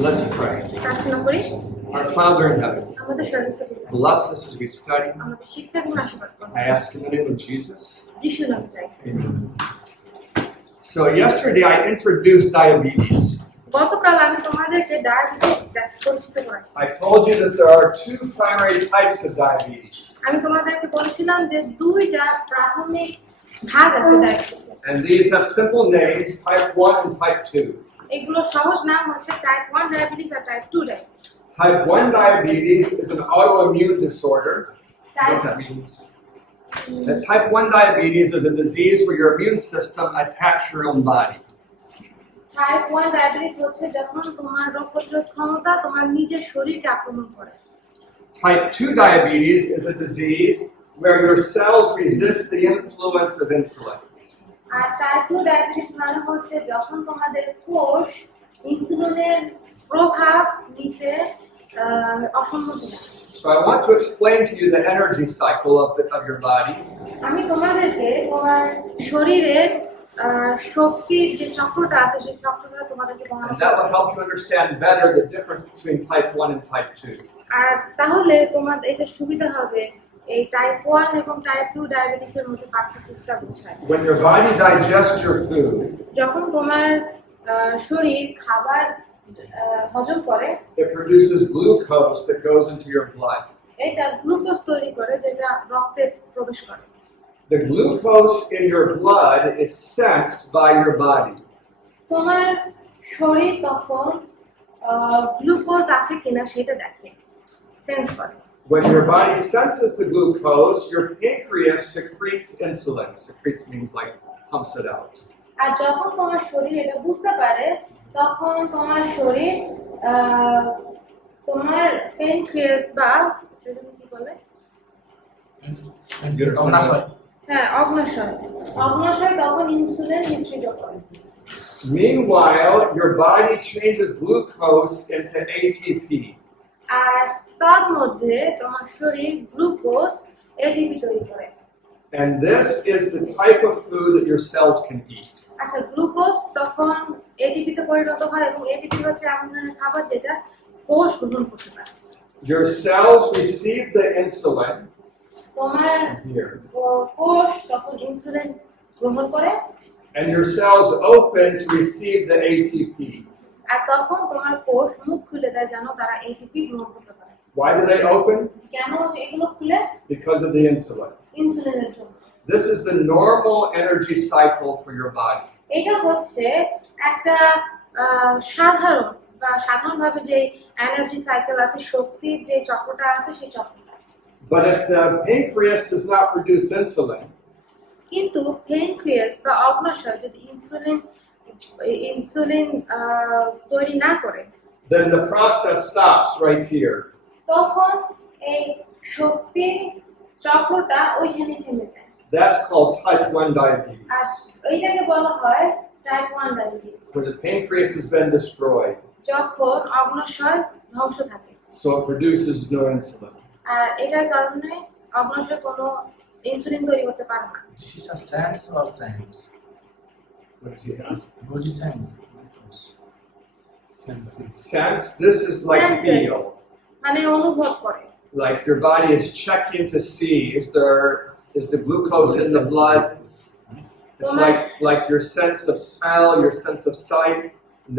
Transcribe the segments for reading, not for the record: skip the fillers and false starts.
Let's pray. প্রার্থনা করি। Our Father in heaven, আমাদের স্বর্গস্থ পিতা, bless us as we study. আমাদের শিক্ষা দিন আশীর্বাদ করুন। I ask in the name of Jesus. যিশুর নামে চাই। Amen. So yesterday I introduced diabetes. গতকাল আমি তোমাদেরকে ডায়াবেটিস পরিচিত করেছি। I told you that there are two primary types of diabetes. আমি তোমাদেরকে বলেছিলাম যে দুইটা প্রাথমিক ভাগ আছে ডায়াবেটিসের। And these have simple names, type 1 and type 2. এগুলো সহজ নাম হচ্ছে টাইপ 1 ডায়াবেটিস আর type 2 diabetes. Type 1 diabetes is an autoimmune disorder. You know what that means? Type 1 diabetes is a disease where your immune system attacks your own body. Type 1 ডায়াবেটিস হচ্ছে যখন তোমার রোগ প্রতিরোধ ক্ষমতা তোমার নিজের শরীরকে আক্রমণ করে। Type 2 diabetes is a disease where your cells resist the influence of insulin. আর টাইপ 2 ডায়াবেটিস মানে হচ্ছে যখন তোমাদের কোষ ইনসুলিনের প্রভাব নিতে অসম্মতি হয়। So I want to explain to you the energy cycle of your body. আমি তোমাদেরকে তোমার শরীরের শক্তির যে চক্রটা আছে সেই চক্রটা তোমাদেরকে বর্ণনা And that করব। will help you understand better the difference between type 1 and type 2. আর তাহলে তোমাদের এটা সুবিধা হবে এই টাইপ 1 এবং টাইপ 2 ডায়াবেটিসের মধ্যে পার্থক্যটা বোঝায়। When your body digests your food, যখন তোমার শরীর খাবার হজম করে, it produces glucose that goes into your blood. এটা গ্লুকোজ তৈরি করে যেটা রক্তে প্রবেশ করে। The glucose in your blood is sensed by your body. তোমার শরীর তখন গ্লুকোজ আছে কিনা সেটা দেখে, সেন্স করে। When your body senses the glucose, your pancreas secretes insulin. Secretes means like pumps it out. আর যখন তোমার শরীর এটা বুঝতে পারে তখন তোমার শরীর তোমার প্যানক্রিয়াস বা কি বলে অগ্নাশয় তখন ইনসুলিন নিঃসৃত করে। Meanwhile, your body changes glucose into ATP. আর তার মধ্যে তোমার শরীর গ্লুকোজ এটিপি তৈরি করে। And this is the type of food that your cells can eat. আচ্ছা, গ্লুকোজ তখন এটিপি তে পরিণত হয় এবং এটিপি হচ্ছে এমন ধরনের খাবার যেটা কোষ গ্রহণ করতে পারে। Your cells receive the insulin তোমার here, কোষ তখন ইনসুলিন গ্রহণ করে and your cells open to receive the ATP. আর তখন তোমার কোষ মুখ খুলে দেয় যেন তারা এটিপি গ্রহণ করতে পারে। Why do they open? কেন এগুলো খুলে? Because of the insulin. ইনসুলিনের জন্য। This is the normal energy cycle for your body. এটা হচ্ছে একটা সাধারণভাবে যে এনার্জি সাইকেল আছে, শক্তির যে চক্রটা আছে সেই চক্রটা। But if the pancreas does not produce insulin, কিন্তু প্যানক্রিয়াস বা অগ্নাশয় যদি ইনসুলিন তৈরি না করে, then the process stops right here. তখন এই শক্তি চক্রটা ওইখানে থেমে যায়। That's called type 1 diabetes, আর এইটাকে বলা হয় টাইপ 1 diabetes, where the pancreas has been destroyed, যখন অগ্নাশয় ধ্বংস থাকে। so it produces no insulin. আর এটার কারণে অগ্নাশয় কোনো ইনসুলিন তৈরি করতে পারে না। This is a sense or sense? What did he ask? Body sense. Sense. This is like Senses. feel. মানে অনুভব করে। Like your body is checking to see is the glucose in the blood. It's like your sense of smell, your sense of sight.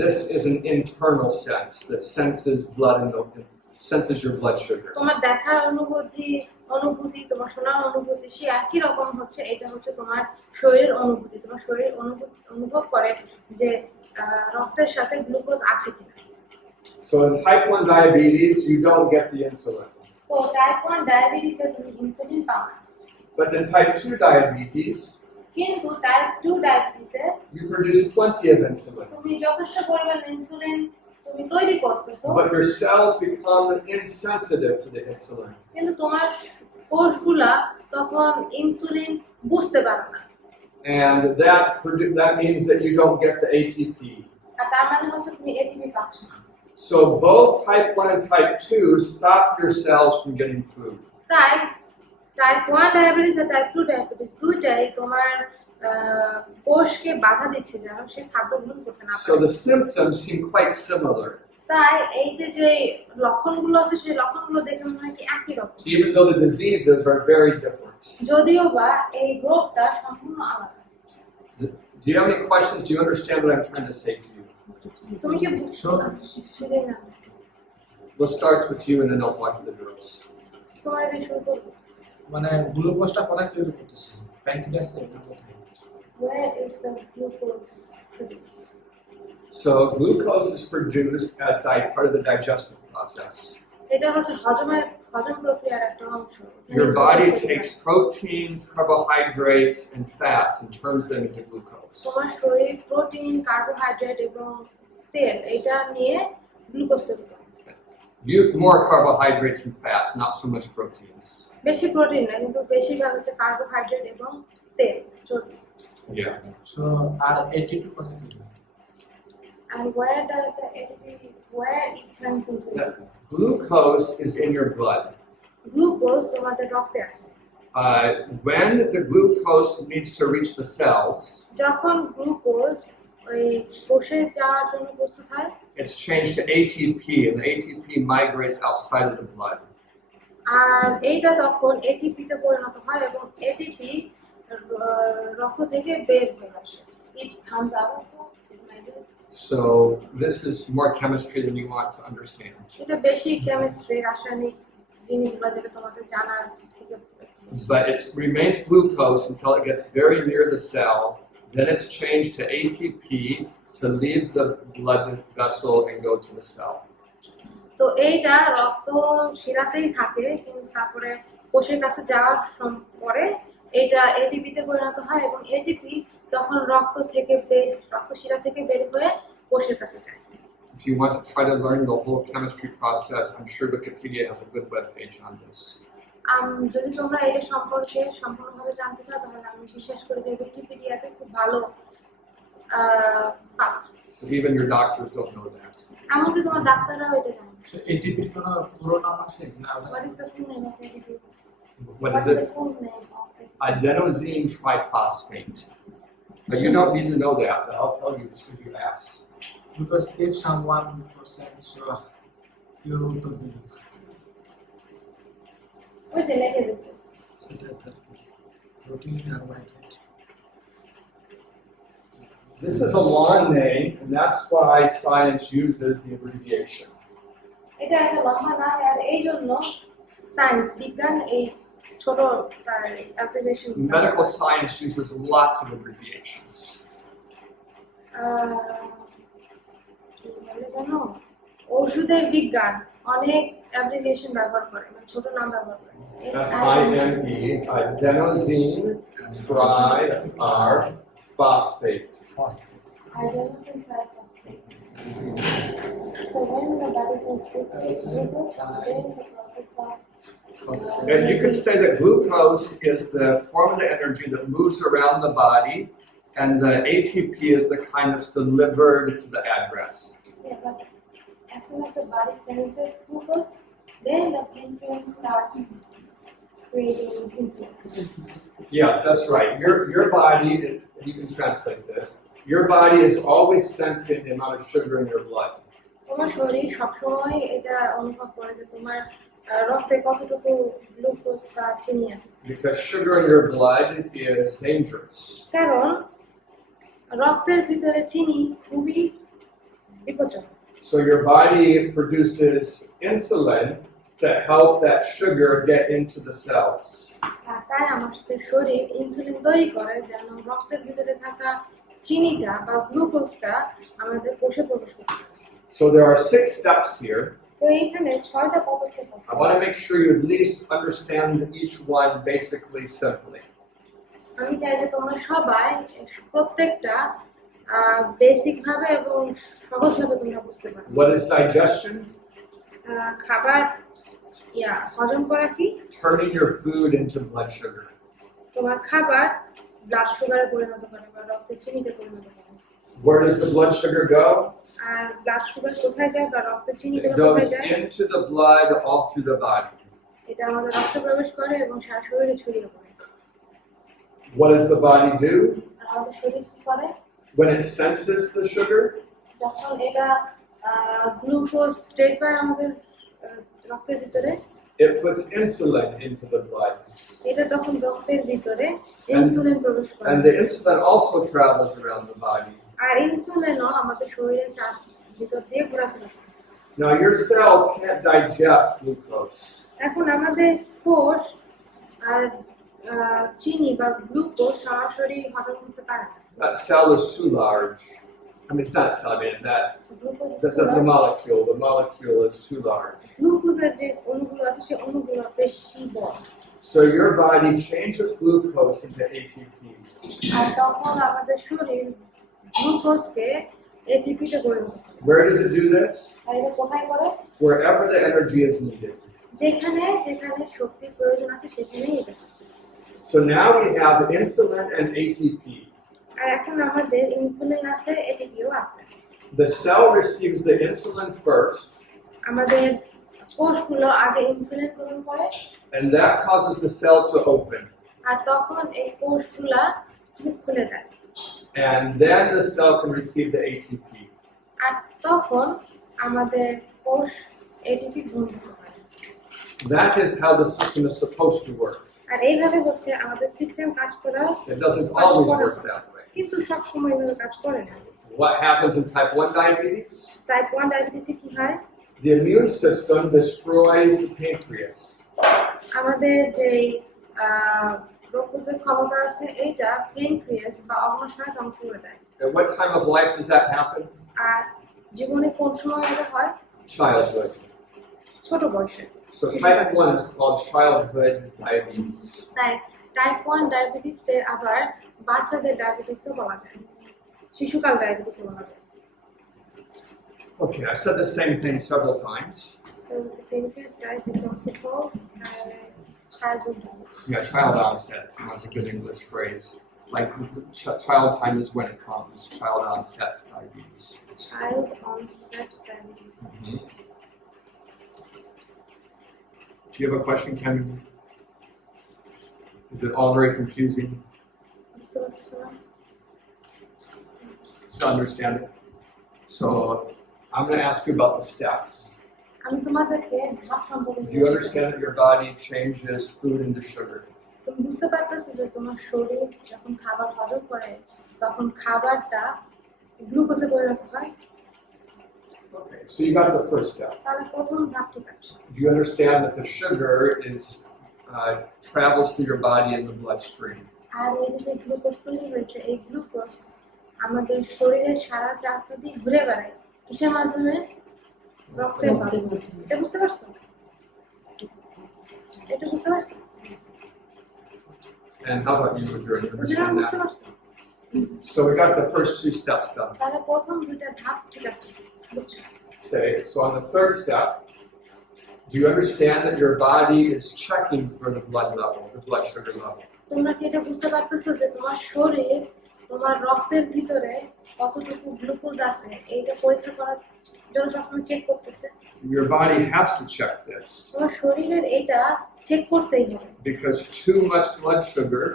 This is an internal sense that senses blood senses your blood sugar. তোমার দেখার অনুভূতি, তোমার শোনার অনুভূতি সে একই রকম হচ্ছে। এটা হচ্ছে তোমার শরীরের অনুভূতি। তোমার শরীর অনুভব করে যে রক্তের সাথে গ্লুকোজ আছে কিনা। So in type 1 diabetes, you don't get the insulin. তো টাইপ 1 ডায়াবেটিসে তুমি ইনসুলিন পাও না। But in type 2 diabetes, কিন্তু টাইপ 2 ডায়াবেটিসে you produce plenty of insulin. তুমি যথেষ্ট পরিমাণ ইনসুলিন তুমি তৈরি করতেছো, But your cells become insensitive to the insulin. কিন্তু তোমার কোষগুলা তখন ইনসুলিন বুঝতে পারে না। And that means that you don't get the ATP. আর তার মানে হচ্ছে তুমি এটিপি পাচ্ছ না। So both type 1 and type 2 stop your cells from getting food. তাই টাইপ 1 ডায়াবেটিস আর টাইপ 2 ডায়াবেটিস দুইটাই তোমার কোষকে বাধা দিচ্ছে যেন সে খাদ্য গ্রহণ করতে না পারে। So the symptoms seem quite similar. তাই এই যে লক্ষণগুলো আছে সেই লক্ষণগুলো দেখে মনে হয় কি একই রকম, even though the diseases are very different. যদিও বা এই রোগটা সম্পূর্ণ আলাদা। Do you have any questions? Do you understand what I'm trying to say to you? তুমি কি বুঝছো? না, We'll start with you and then I'll talk to the girls. তোমার দিয়ে শুরু করবো। মানে গ্লুকোজটা কোথায় তৈরি করতেছে? প্যানক্রিয়াসে না কোথায়? Where is the glucose produced? So glucose is produced as part of the digestive process. এটা হচ্ছে হজম প্রক্রিয়ার একটা অংশ। Your body takes proteins, carbohydrates, and fats and turns them into glucose. তোমার শরীর প্রোটিন, কার্বোহাইড্রেট এবং তেল এটা নিয়ে গ্লুকোজ তৈরি করে। More carbohydrates and fats, not so much proteins. বেশি প্রোটিন না, কিন্তু বেশিরভাগ হচ্ছে কার্বোহাইড্রেট এবং তেল, চর্বি। Yeah. সো আর এটিপি কোথায় তৈরি হয়? And where does the ATP, where it turns into Glucose is in your blood. Glucose তোমাদের রক্তে আছে। When the glucose needs to reach the cells, যখন গ্লুকোজ ওই কোষে যাওয়ার জন্য প্রস্তুত হয়, it's changed to ATP, and the ATP migrates outside of the blood. আর এইটা তখন এটিপি তে পরিণত হয় এবং এটিপি রক্ত থেকে বের হয়ে আসে। It comes out of the migrates. So this is more chemistry than you want to understand. এটা বেশি কেমিস্ট্রি, রাসায়নিক জিনিসগুলো যেটা তোমাদের জানার থেকে। But it remains glucose until it gets very near the cell. Then it's changed to ATP to leave the blood vessel and go to the cell. তো এইটা রক্ত শিরাতেই থাকে, কিন্তু তারপরে কোষের কাছে যাওয়ার পরে এইটা এটিপি তে পরিণত হয় এবং এটিপি তখন রক্ত শিরা থেকে বের হয়ে কোষের কাছে যায়। If you want to try to learn the whole chemistry process, I'm sure Wikipedia has a good web page on this. যদি তোমরা এটা সম্পর্কে সম্পূর্ণভাবে জানতে চাও তাহলে আমি বিশ্বাস করি যে উইকিপিডিয়াতে খুব ভালো পাবা। Even your doctors don't know that. এমনকি তোমার ডাক্তাররাও এটা জানে। সো এটিপির কোনো পুরো নাম আছে না? What is the full name of ATP? What is the it? full name of ATP? Adenosine triphosphate. But you don't need to know that, but I'll tell you just because you asked. Because if someone percent sure you told me. ওই যে লিখে দিয়েছে। সেটা protein carbohydrate. This is a long name, and that's why science uses the abbreviation. এটা একটা লম্বা নাম, আর এই জন্য সায়েন্স বিজ্ঞান এই ছোট application. Medical science uses lots of abbreviations. কি বলে জানো, ঔষধের বিজ্ঞান অনেক অ্যাপ্লিকেশন ব্যবহার করে, মানে ছোট নাম ব্যবহার করে। That's IME, adenosine triphosphate. Adenosine triphosphate. So when the body cells produce glucose, then the process of And you could say that glucose is the form of the energy that moves around the body, and the ATP is the kind that's delivered to the address. Yeah, but as soon as the body senses glucose, then the pancreas starts creating insulin. Yes, that's right. Your body, you can translate this, your body is always sensing the amount of sugar in your blood. তোমার শরীর সবসময় এটা অনুভব করে যে তোমার রক্তে কতটুকু গ্লুকোজ বা চিনি আছে। Because sugar in your blood is dangerous. কারণ রক্তের ভিতরে চিনি খুবই বিপজ্জনক। So your body produces insulin to help that sugar get into the cells. তাই আমাদের শরীর ইনসুলিন তৈরি করে যেন রক্তের ভিতরে থাকা চিনিটা বা গ্লুকোজটা আমাদের কোষে প্রবেশ করতে পারে। So there are 6 steps here. তো এখানে 6টা পদক্ষেপ আছে। I want to make sure you at least understand each one basically simply. আমি চাই যে তোমরা সবাই প্রত্যেকটা বেসিক ভাবে এবং সহজভাবে তোমরা বুঝতে পারো। What is digestion? খাবার হজম করা কি? Turning your food into blood sugar. তোমার খাবার ব্লাড সুগারে পরিণত করে বা রক্তে চিনিতে পরিণত করে। Where does the blood sugar go? আর ব্লাড সুগার কোথায় যায় বা রক্তে চিনিটা It কোথায় goes যায়? into the blood all through the body. এটা আমাদের রক্তে প্রবেশ করে এবং সারা শরীরে ছড়িয়ে পড়ে। What does the body do? আর আমাদের শরীর কি করে? When it senses the sugar, যখন এটা গ্লুকোজ স্টেট পায় আমাদের রক্তের ভিতরে, it puts insulin into the blood. এটা তখন রক্তের ভিতরে ইনসুলিন প্রবেশ করে। And the insulin also travels around the body. আর ইনসুলিনও আমাদের শরীরের ভিতর দিয়ে ঘোরাফেরা করে। Now, your cells can't digest glucose. এখন আমাদের কোষ আর চিনি বা গ্লুকোজ সরাসরি হজম করতে পারে না। That cell is too large. I mean, it's not cell, I mean, the molecule is too large. গ্লুকোজের যে অণুগুলো আছে সেই অণুগুলো বেশি বড়। So your body changes glucose into ATPs. আর তখন আমাদের শরীর গ্লুকোজকে এটিপিতে পরিণত করে। Where does it do this? আর এটা কোথায় করে? Wherever the energy is needed. যেখানে যেখানে শক্তির প্রয়োজন আছে সেখানেই এটা করে। So now we have insulin and ATP. আর এখন আমাদের ইনসুলিন আছে, এটিপিও আছে। The cell receives the insulin first, আমাদের কোষগুলো আগে ইনসুলিন গ্রহণ করে, and that causes the cell to open. আর তখন এই কোষগুলা মুখ খুলে দেয়। And then the cell can receive the ATP. আর তখন আমাদের কোষ এটিপি গ্রহণ করতে পারে। That is how the system is supposed to work. আর এইভাবে হচ্ছে আমাদের সিস্টেম কাজ করা, It doesn't always work that way. কিন্তু সব সময় এভাবে কাজ করে না। What happens in type 1 diabetes? Type 1 ডায়াবেটিসে কি হয়? The immune system destroys the pancreas. আমাদের যে রোগ প্রতিরোধ ক্ষমতা আছে এইটা প্যানক্রিয়াস বা অগ্ন্যাশয় ধ্বংস করে দেয়। At what time of life does that happen? আর জীবনে কোন সময় এটা হয়? Childhood. ছোট বয়সে। So type 1 is called childhood diabetes. তাই টাইপ 1 ডায়াবেটিসে আবার বাচ্চাদের ডায়াবেটিসও বলা যায়, শিশুকাল ডায়াবেটিসও বলা যায়। Okay, I said the same thing several times. So the pancreatitis is also called childhood diabetes. Yeah, child onset. If you want a good English phrase. Like child time is when it comes. Child onset diabetes. Child onset diabetes. Mm-hmm. Do you have a question, Cameron? Is it all very confusing to understand it? So I'm going to ask you about the steps. আমি তোমাদেরকে ধাপ সম্পর্কে Do you understand that your body changes food into sugar? তুমি বুঝতে পারতেছো যে তোমার শরীর যখন খাবার হজম করে তখন খাবারটা গ্লুকোজে পরিণত হয়? Okay, so you got the first step. তাহলে প্রথম ধাপ ঠিক আছে। Do you understand that the sugar travels through your body in the bloodstream? আর এই যে গ্লুকোজ তৈরি হয়েছে, এই গ্লুকোজ আমাদের শরীরের সারা চারটা দিয়ে ঘুরে বেড়ায় কিসের মাধ্যমে? রক্তের মাধ্যমে। এটা বুঝতে পারছো? এটা বুঝতে পারছো? And how about you? Would you understand বুঝতে that? পারছো? So we got the first two steps done. তাহলে প্রথম দুইটা ধাপ ঠিক আছে, বুঝছো? Say, so on the third step, do you understand that your body is checking for the blood level, the blood sugar level? তোমরা কি এটা বুঝতে পারতেছো যে তোমার শরীর তোমার রক্তের ভিতরে কতটুকু গ্লুকোজ আছে এইটা পরীক্ষা করার জন্য সবসময় চেক করতেছে? Your body has to check this. তোমার শরীরের এটা চেক করতেই হবে। Because too much blood sugar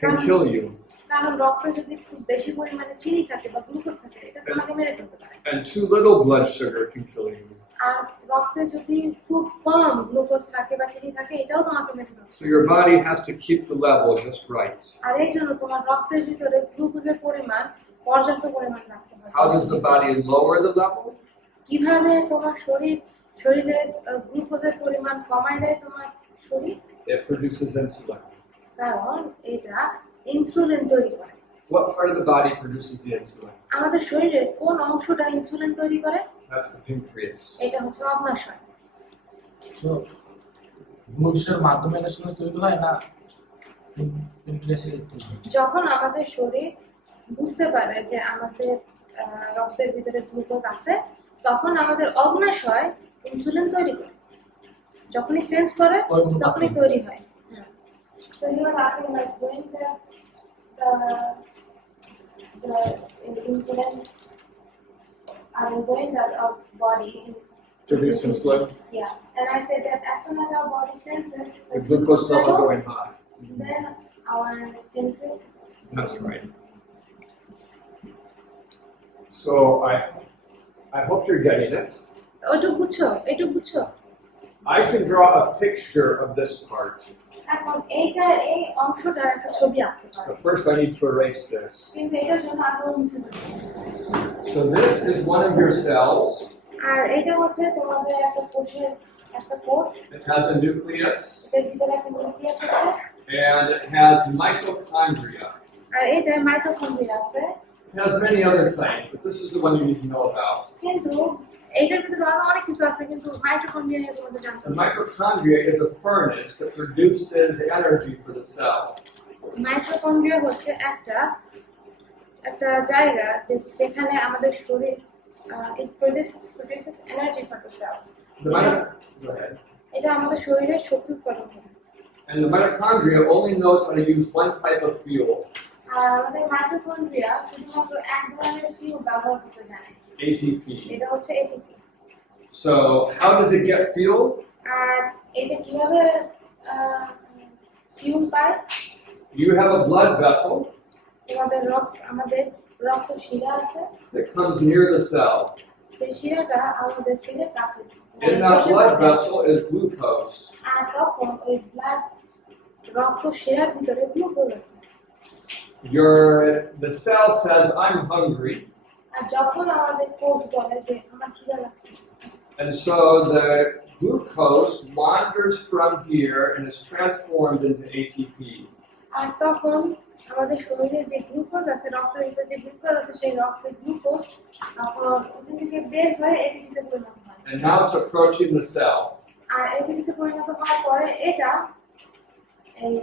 can kill you. কারণ রক্তে যদি খুব বেশি পরিমাণে চিনি থাকে বা গ্লুকোজ থাকে এটা তোমাকে মেরে ফেলতে পারে। And too little blood sugar can kill you. আর রক্তে যদি খুব কম গ্লুকোজ থাকে বা চিনি থাকে এটাও তোমাকে মেরে ফেলতে পারে। So your body has to keep the level just right. আর এই জন্য তোমার রক্তের ভিতরে গ্লুকোজের পরিমাণ পর্যাপ্ত পরিমাণ রাখতে হবে। How does the body lower the level? কিভাবে তোমার শরীরে গ্লুকোজের পরিমাণ কমায় দেয় তোমার শরীর? It produces insulin. কারণ এটা ইনসুলিন তৈরি করে। What part of the body produces the insulin? আমাদের শরীরের কোন অংশটা ইনসুলিন তৈরি করে? That's the pancreas. এটা হচ্ছে অগ্ন্যাশয়। So গ্লুকোজের মাধ্যমে এটা শুধু তৈরি হয় না, প্যানক্রিয়াসে তৈরি হয়। যখন আমাদের শরীর বুঝতে পারে যে আমাদের রক্তের ভিতরে গ্লুকোজ আছে তখন আমাদের অগ্ন্যাশয় ইনসুলিন তৈরি করে। যখনই সেন্স করে তখনই তৈরি হয়। So you are asking like when does the insulin when does our body Produce insulin. Yeah, and I said that as soon as our body senses The glucose level going high. then our pancreas. That's right. So I hope you're getting it. ওইটুকু বুঝছো? এইটুকু বুঝছো? I can draw a picture of this part. এখন এই অংশটার একটা ছবি আঁকতে পারো। But first I need to erase this. কিন্তু এটার জন্য আরো মুছে দিতে হবে। So this is one of your cells. আর এটা হচ্ছে তোমাদের একটা কোষের একটা কোষ। It has a nucleus এটার ভিতরে একটা নিউক্লিয়াস আছে। and it has mitochondria. আর এটা মাইটোকন্ড্রিয়া আছে। It has many other things, but this is the one you need to know about. কিন্তু এইটার ভিতরে আরো অনেক কিছু আছে, কিন্তু মাইটোকন্ড্রিয়া নিয়ে তোমাদের জানতে The হবে। mitochondria is a furnace that produces energy for the cell. Mitochondria হচ্ছে একটা জায়গা যেখানে আমাদের শরীর it produces energy for the cell. Go ahead. এটা আমাদের শরীরে শক্তি উৎপাদন করে। And the mitochondria only knows how to use one type of fuel, আর আমাদের মাইটোকন্ড্রিয়া শুধুমাত্র এক ধরনের ফিউল ব্যবহার করতে জানে। ATP. এটা হচ্ছে ATP. So how does it get fuel? আর এটা কিভাবে ফিউল পায়? You have a blood vessel আমাদের রক্ত শিরা আছে, that comes near the cell. যে শিরাটা আমাদের সেলের কাছে। In that blood vessel is glucose. আর তখন ওই রক্ত শিরার ভিতরে গ্লুকোজ আছে। The cell says, I'm hungry. আর যখন আমাদের কোষ বলে যে আমার খিদা লাগছে, And so the glucose wanders from here and is transformed into ATP. আর তখন আমাদের শরীরে যে গ্লুকোজ আছে, রক্তের ভিতরে যে গ্লুকোজ আছে, সেই রক্তের গ্লুকোজ ওখান থেকে বের হয়ে এটিপিতে পরিণত হয়। And now it's approaching the cell. আর এটিপিতে পরিণত হওয়ার পরে এটা এই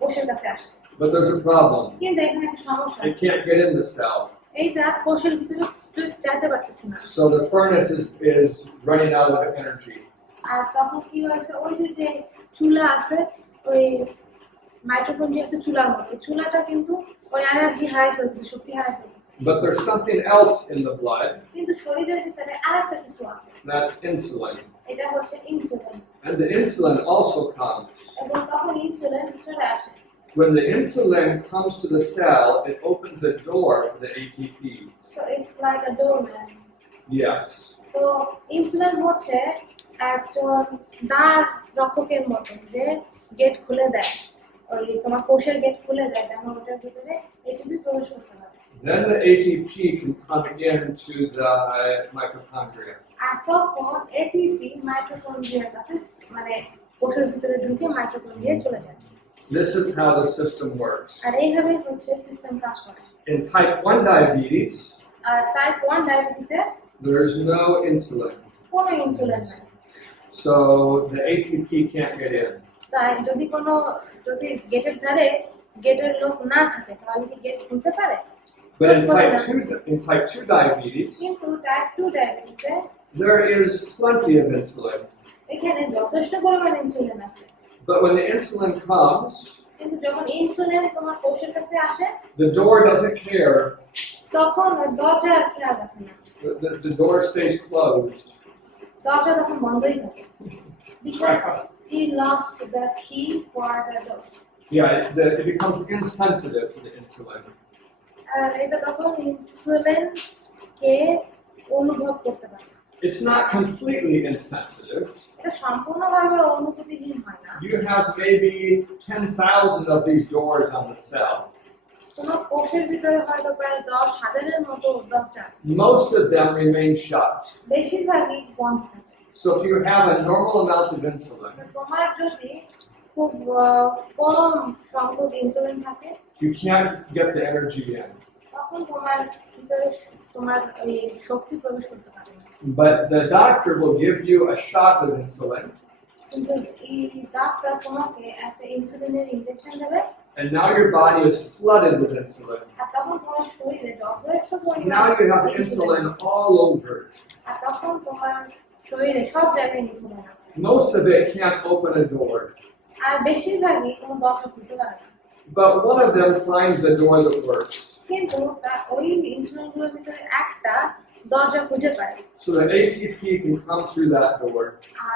কোষের কাছে আসে। But there's a problem. কিন্তু এখানে একটা সমস্যা It আছে। can't get in the cell. এইটা কোষের ভিতরে যেতে পারতেছে না। So the furnace is running out of energy. আর তখন কি হয়েছে, ওই যে চুলা আছে, ওই মাইটোকন্ড্রিয়া আছে চুলার মতো, ওই চুলাটা কিন্তু ওর এনার্জি হারাই ফেলতেছে, শক্তি হারাই ফেলতেছে। But there's something else in the blood. কিন্তু শরীরের ভিতরে আরেকটা কিছু আছে, That's insulin. এটা হচ্ছে insulin. And the insulin also comes. এবং তখন ইনসুলিন চলে আসে। When the insulin comes to the cell, it opens a door for the ATP. So it's like a doorman. Yes. তো ইনসুলিন হচ্ছে একজন দ্বার রক্ষকের মতো, যে গেট খুলে দেয়, ওই তোমার কোষের গেট খুলে দেয়, যেন ওটার ভিতরে এটিপি প্রবেশ করতে পারে। Then the ATP can come into the mitochondria. আর তখন এটিপি মাইটোকন্ড্রিয়ার কাছে, মানে কোষের ভিতরে ঢুকে মাইটোকন্ড্রিয়ায় চলে যায়। This is how the system works. আর এইভাবে হচ্ছে সিস্টেম কাজ করে। In type 1 diabetes, আর টাইপ 1 ডায়াবেটিসে there is no insulin. কোনো ইনসুলিন নাই। So the ATP can't get in. তাই যদি গেটের ধারে গেটের লোক না থাকে, তাহলে কি গেট খুলতে পারে? But in type 2 diabetes, কিন্তু টাইপ 2 ডায়াবেটিসে there is plenty of insulin. এখানে যথেষ্ট পরিমাণ ইনসুলিন আছে। But when the insulin comes, কিন্তু যখন ইনসুলিন তোমার কোষের কাছে আসে, the door doesn't care. তখন ওই দরজা আর খেয়াল রাখে না। The door stays closed. দরজা তখন বন্ধই থাকে। Because he lost the key for the door. Yeah, it becomes insensitive to the insulin. আর এটা তখন ইনসুলিনকে অনুভব করতে পারে। It's not completely insensitive. এটা সম্পূর্ণভাবে অনুভূতিহীন হয় না। You have maybe 10,000 of these doors on the cell. তোমার কোষের ভিতরে হয়তো প্রায় 10,000-এর মতো দরজা আছে। Most of them remain shut. বেশিরভাগই বন্ধ থাকে। So if you have a normal amount of insulin, তোমার যদি খুব কম সংখ্যক ইনসুলিন থাকে, you can't get the energy in. তখন তোমার ভিতরে তোমার ওই শক্তি প্রবেশ করতে পারে না। But the doctor will give you a shot of insulin, কিন্তু এই ডাক্তার তোমাকে একটা ইনসুলিনের ইনজেকশন দেবে, and now your body is flooded with insulin. আর তখন তোমার শরীরে যথেষ্ট পরিমাণ Now you have insulin all over. আর তখন তোমার শরীরে সব জায়গায় ইনসুলিন আছে। Most of it can't open a door, আর বেশিরভাগই কোনো দরজা খুলতে পারে না। but one of them finds a door that works. কিন্তু ওই ইনসুলিনগুলোর ভিতরে একটা দরজা খুঁজে পায়। So the ATP can come through that door.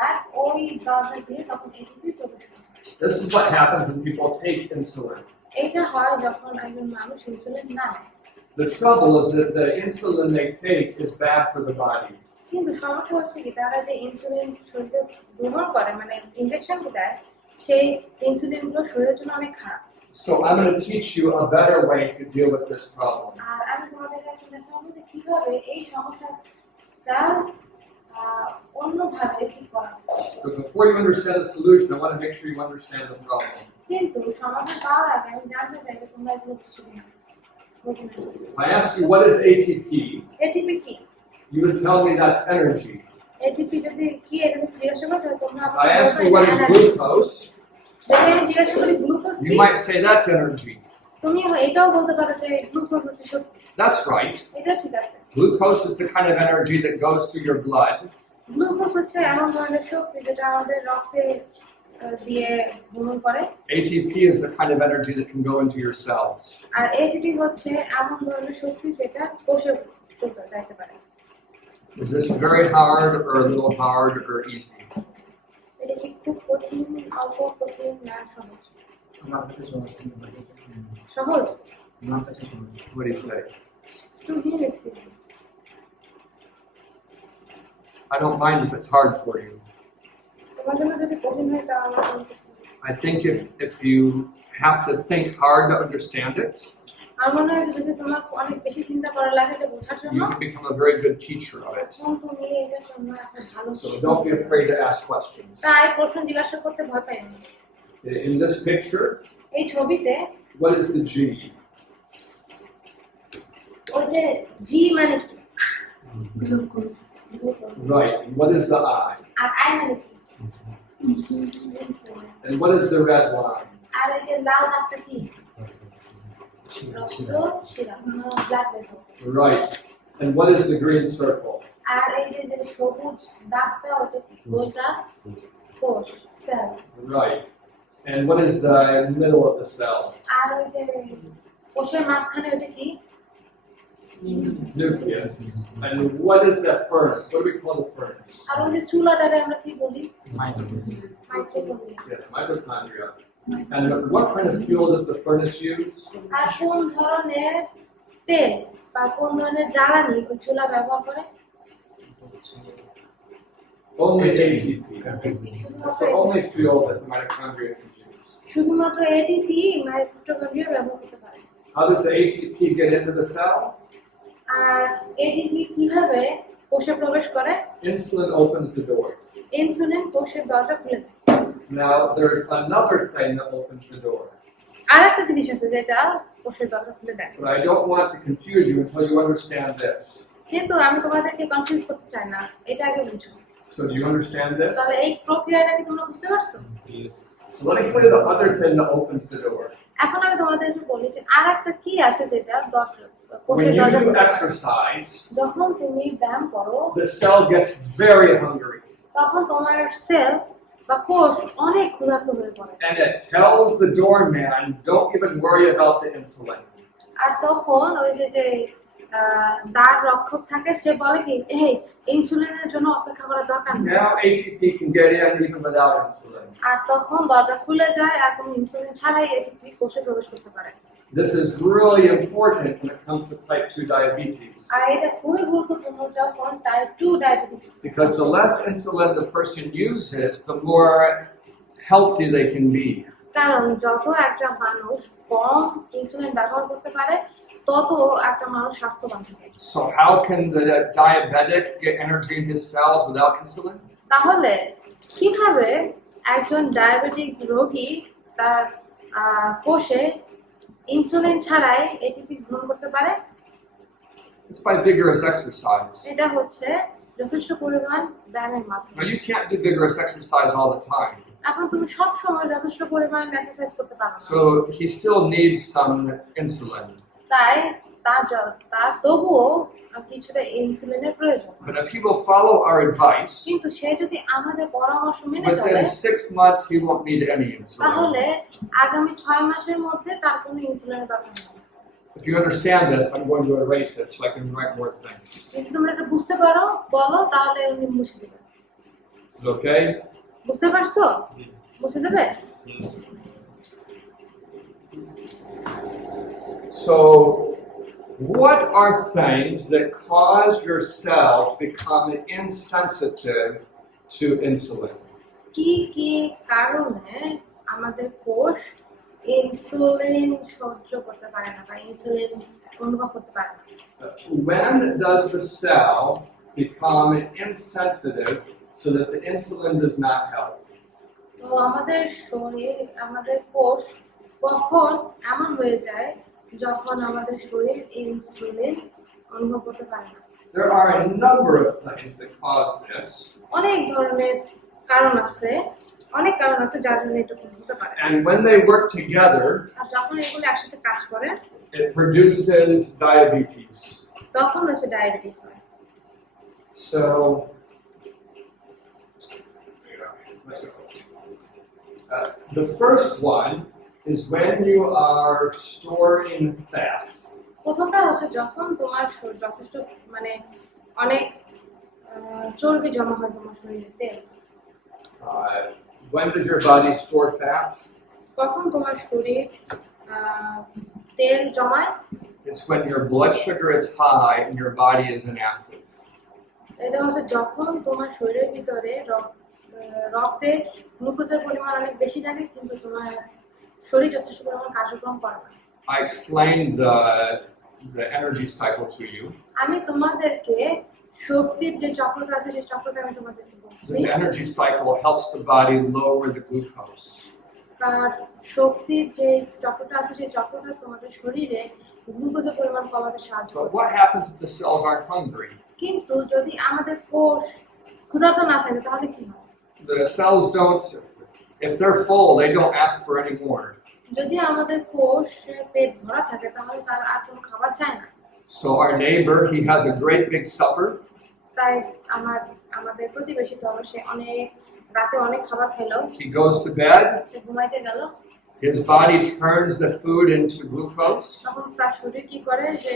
আর ওই দরজা দিয়ে তখন এটিপি প্রবেশ করে। This is what happens when people take insulin. এটা হয় যখন একজন মানুষ ইনসুলিন না নেয়। The trouble is that the insulin they take is bad for the body. কিন্তু সমস্যা হচ্ছে কি তারা যে ইনসুলিন শরীরে গ্রহণ করে মানে ইনজেকশন দেয় সেই ইনসুলিন গুলো শরীরের জন্য অনেক খারাপ। So I'm going to teach you a better way to deal with this problem. আর আমি তোমাদের কাছে দেখাবো যে কিভাবে এই সমস্যাটা অন্যভাবে ঠিক করা যায়। But before you understand the solution, I want to make sure you understand the problem. কিন্তু সমাধান পাওয়ার আগে আমি জানতে চাই যে তোমরা এগুলো বুঝছো কিনা। I ask you, what is ATP? ATP কি? You would tell me that's energy. ATP যদি কি এটা যদি জিজ্ঞাসা করো তাহলে তোমরা If I ask you, what is glucose? যদি আমি জিজ্ঞাসা করি গ্লুকোজ You কি? might say that's energy. তুমি এটাও বলতে পারো যে গ্লুকোজ হচ্ছে শক্তি। That's right. এটা ঠিক আছে। Glucose is the kind of energy that goes through your blood. Glucose হচ্ছে এমন ধরনের শক্তি যেটা আমাদের রক্তে দিয়ে ভ্রমণ করে। ATP is the kind of energy that can go into your cells. আর এটিপি হচ্ছে এমন ধরনের শক্তি যেটা কোষে চলতে যাইতে পারে। Is this very hard or a little hard or easy? এটা কি খুব কঠিন, অল্প কঠিন না সহজ? আমার কাছে সহজ। সহজ? আমার কাছে সহজ। What do you say? To him it's easy. I don't mind if it's hard for you. তোমার জন্য যদি কঠিন হয় তাহলে আমার কোনো কিছু নেই। I think if you have to think hard to understand it, আমার মনে হয় যে যদি তোমার অনেক বেশি চিন্তা করা লাগে এটা বোঝার জন্য you can become a very good teacher of it. তখন তুমি এটার জন্য একটা ভালো So don't be afraid to ask questions. তাই প্রশ্ন জিজ্ঞাসা করতে ভয় পাই না। In this picture, এই ছবিতে what is the G? ওই যে জি মানে কি? Glucose. Right. And what is the I? আর আই মানে কি? And what is the red line? আর এই যে লাল দাগটা কি? রক্ত শিরা, blood vessel. Right. And what is the green circle? আর এই যে যে সবুজ দাগটা ওটা কি? ওটা কোষ, cell. Right. And what is the middle of the cell? আর ওই যে কোষের মাঝখানে ওটা কি? Nucleus. And what is the furnace? What do we call the furnace? আর ওই যে চুলাটারে আমরা কি বলি? Mitochondria. Mitochondria. Yeah, mitochondria. And what kind of fuel does the furnace use? আর কোন ধরনের তেল বা কোন ধরনের জ্বালানি ওই চুলা ব্যবহার করে? Only ATP. That's the শুধুমাত্র only fuel that the mitochondria can use. শুধুমাত্র এটিপি মাইটোকন্ড্রিয়া ব্যবহার করতে পারে। How does the ATP get into the cell? আর এটিপি কিভাবে কোষে প্রবেশ করে? Insulin opens the door. Insulin কোষের দরজা খুলে দেয়। Now, there's another thing that opens the door. আর একটা জিনিস আছে যেটা কোষের দরজা খুলে দেয়। But I don't want to confuse you until you understand this. কিন্তু আমি তোমাদেরকে কনফিউজ করতে চাই না, এটা আগে বুঝো। So do you understand this? তাহলে এই প্রক্রিয়াটা কি তোমরা বুঝতে পারছো? Yes. So let me tell you the other thing that opens the door. এখন আমি তোমাদেরকে বলি যে আর একটা কি আছে যেটা দরজা কোষের When you দরজা do খুলে দেয়। exercise, যখন তুমি ব্যায়াম করো the cell gets very hungry. তখন তোমার সেল বা কোষ অনেক ক্ষুধার্ত হয়ে পড়ে। And it tells the doorman, don't even worry about the insulin. আর তখন ওই যে যে দ্বার রক্ষক থাকে সে বলে কি এই ইনসুলিনের জন্য অপেক্ষা করার দরকার নেই। Now ATP can get in even without insulin. আর তখন দরজা খুলে যায় আর কোনো ইনসুলিন ছাড়াই এটিপি কোষে প্রবেশ করতে পারে। This is really important when it comes to type 2 diabetes. আর এটা খুবই গুরুত্বপূর্ণ যখন টাইপ 2 diabetes. Because the less insulin the person uses, the more healthy they can be. কারণ যত একটা মানুষ কম ইনসুলিন ব্যবহার করতে পারে তত একটা মানুষ স্বাস্থ্যবান থাকে। So how can the diabetic get energy in his cells without insulin? তাহলে কিভাবে একজন ডায়াবেটিক রোগী তার কোষে ইনসুলিন ছাড়াই এটিপি গ্রহণ করতে পারে? It's by vigorous exercise. এটা হচ্ছে যথেষ্ট পরিমাণ ব্যায়ামের মাধ্যমে। Now you can't do vigorous exercise all the time. এখন তুমি সব সময় যথেষ্ট পরিমাণ এক্সারসাইজ করতে পারো না। So he still needs some insulin. তাই তার তবুও কিছুটা ইনসুলিনের প্রয়োজন। But if he will follow our advice, কিন্তু সে যদি আমাদের পরামর্শ মেনে চলে within 6 months he won't need any insulin. তাহলে আগামী 6 মাসের মধ্যে তার কোনো ইনসুলিনের দরকার নেই। If you understand this, I'm going to erase it so I can write more things. যদি তোমরা এটা বুঝতে পারো বলো তাহলে উনি মুছে দেবেন। Is it okay? বুঝতে পারছো? মুছে দেবে? So What are things that cause your cell to become insensitive to insulin? কি কি কারণে আমাদের কোষ ইনসুলিন সহ্য করতে পারে না বা ইনসুলিন অনুভব করতে পারে না? When does the cell become insensitive so that the insulin does not help? তো আমাদের শরীর আমাদের কোষ কখন এমন হয়ে যায় যখন আমাদের শরীর ইনসুলিন অনুভব করতে পারে না? There are a number of things that cause this, অনেক ধরনের কারণ আছে, অনেক কারণ আছে যার জন্য এটা হতে পারে। and when they work together, আর যখন এগুলো একসাথে কাজ করে it produces diabetes. তখন হচ্ছে ডায়াবেটিস হয়। So, the first one is when you are storing fat. প্রথমটা হচ্ছে যখন তোমার যথেষ্ট মানে অনেক চর্বি জমা হয় তোমার শরীরে। When does your body store fat? কখন তোমার শরীর তেল জমায়? It's when your blood sugar is high and your body is inactive. এটা হচ্ছে যখন তোমার শরীরের ভিতরে রক্তে গ্লুকোজের পরিমাণ অনেক বেশি থাকে কিন্তু তোমার শরীর যথেষ্ট পরিমাণ কার্যক্রম করে না। I explained the energy cycle to you. আমি তোমাদেরকে শক্তির যে চক্রটা আছে সেই চক্রটা আমি তোমাদেরকে বলছি। The energy cycle helps the body lower the glucose. আর শক্তির যে চক্রটা আছে সেই চক্রটা তোমাদের শরীরে গ্লুকোজের পরিমাণ কমাতে সাহায্য করে। But what happens if the cells aren't hungry? কিন্তু যদি আমাদের কোষ ক্ষুধার্ত না থাকে তাহলে কি হয়? The cells don't, if they're full, they don't ask for any more. যদি আমাদের কোষ পেট ভরা থাকে তাহলে তার আর কোনো খাবার চায় না। So our neighbor, he has a great big supper. তাই আমাদের প্রতিবেশী ধরো সে অনেক রাতে অনেক খাবার খেলো, He goes to bed. সে ঘুমাইতে গেল, His body turns the food into glucose, তখন তার শরীর কি করে যে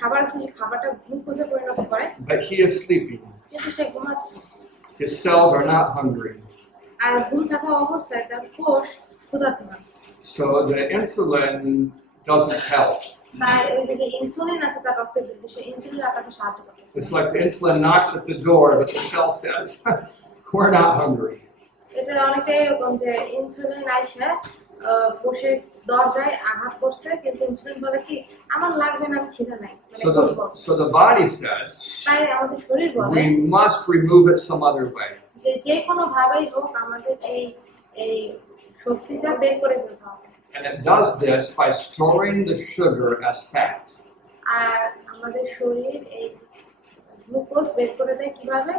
খাবার আছে সেই খাবারটা গ্লুকোজে পরিণত করে, but he is sleeping. কিন্তু সে ঘুমাচ্ছে। His cells are not hungry. আর ঘুম থাকা অবস্থায় তার কোষ ক্ষুধার্ত হয়। So the insulin doesn't help. তার ওই যে ইনসুলিন আছে তার রক্তে বৃদ্ধি, সে ইনসুলিন রাখাতে সাহায্য করতেছে। It's like the insulin knocks at the door, but the cell says, we're not hungry. এটা অনেকটা এরকম যে ইনসুলিন আইসা কোষের দরজায় আঘাত করছে কিন্তু ইনসুলিন বলে কি আমার লাগবে না, আমি খিদে নাই, মানে So the body says, তাই আমাদের শরীর বলে we must remove it some other way. যে কোনো ভাবেই হোক আমাদের এই শক্তিটা বের করে ফেলতে হবে। And it does this by storing the sugar as fat. আর আমাদের শরীর এই গ্লুকোজ বের করে দেয় কিভাবে?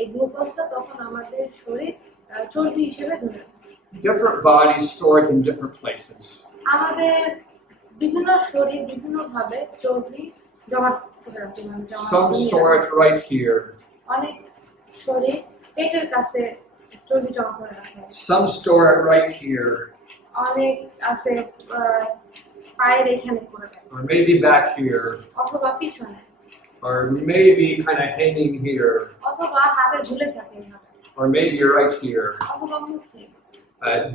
এই গ্লুকোজটা তখন আমাদের শরীর চর্বি হিসেবে ধরে। Different bodies store it in different places. আমাদের বিভিন্ন শরীর বিভিন্ন ভাবে চর্বি জমা করে রাখে, মানে Some store it right here. অনেক শরীর পেটের কাছে চর্বি জমা করে রাখে, Some store it right here, অনেক আছে পায়ের এখানে করে রাখে, or maybe back here, অথবা পিছনে, or maybe kind of hanging here, অথবা হাতে ঝুলে থাকে এভাবে, or maybe right here. অথবা মুখে।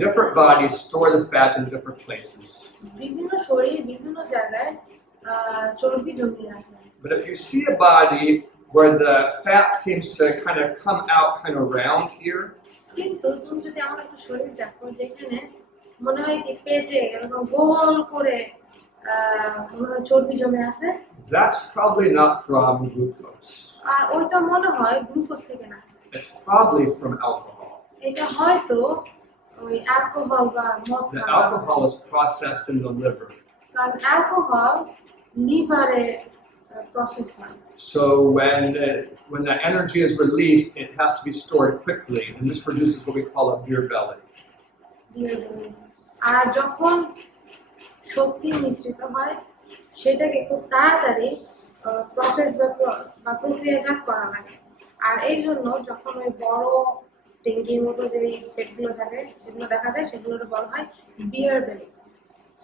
Different bodies store the fat in different places. বিভিন্ন শরীর বিভিন্ন জায়গায় চর্বি জমিয়ে রাখে। But if you see a body where the fat seems to kind of come out kind of round here, কিন্তু তুমি যদি আমার একটা শরীর দেখো যেখানে মনে হয় কি পেটে এরকম গোল করে মনে হয় চর্বি জমে আছে, that's probably not from glucose. আর ওইটা মনে হয় গ্লুকোজ থেকে না, It's probably from alcohol. এটা হয়তো ওই অ্যালকোহল বা মদ The খাওয়া। alcohol is processed in the liver. কারণ অ্যালকোহল লিভারে প্রসেস হয়। So when the energy is released, it has to be stored quickly, and this produces what we call a beer belly. আর যখন শক্তি মিশ্রিত হয় সেটাকে খুব তাড়াতাড়ি প্রসেস বা প্রক্রিয়াজাত করা লাগে। আর এই জন্য যখন ওই বড় ট্যাঙ্কির মতো যে পেটগুলো থাকে সেগুলো দেখা যায়, সেগুলোর বলা হয় বিয়ার বেলি।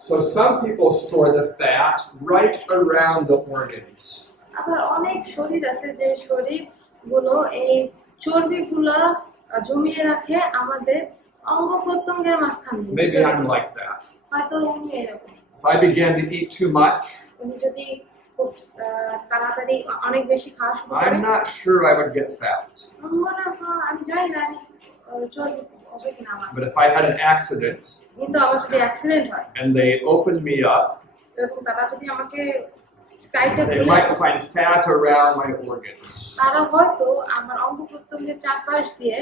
So some people store the fat right around the organs. আবার অনেক শরীর আছে যে শরীরগুলো এই চর্বিগুলো জমিয়ে রাখে আমাদের অঙ্গ প্রত্যঙ্গের মাঝখানে। Maybe I'm like that. হয়তো উনি এরকম। If I begin to eat too much, উনি যদি খুব তাড়াতাড়ি অনেক বেশি খাওয়া শুরু করে। I'm not sure I would get fat. আমি জানি না আমি চর্বি হবে কিনা আমার, But if I had an accident কিন্তু আমার যদি অ্যাক্সিডেন্ট হয় and they opened me up, এবং তারা যদি আমাকে স্কাইটা they খুলে, might find fat around my organs. তারা হয়তো আমার অঙ্গ প্রত্যঙ্গের চারপাশ দিয়ে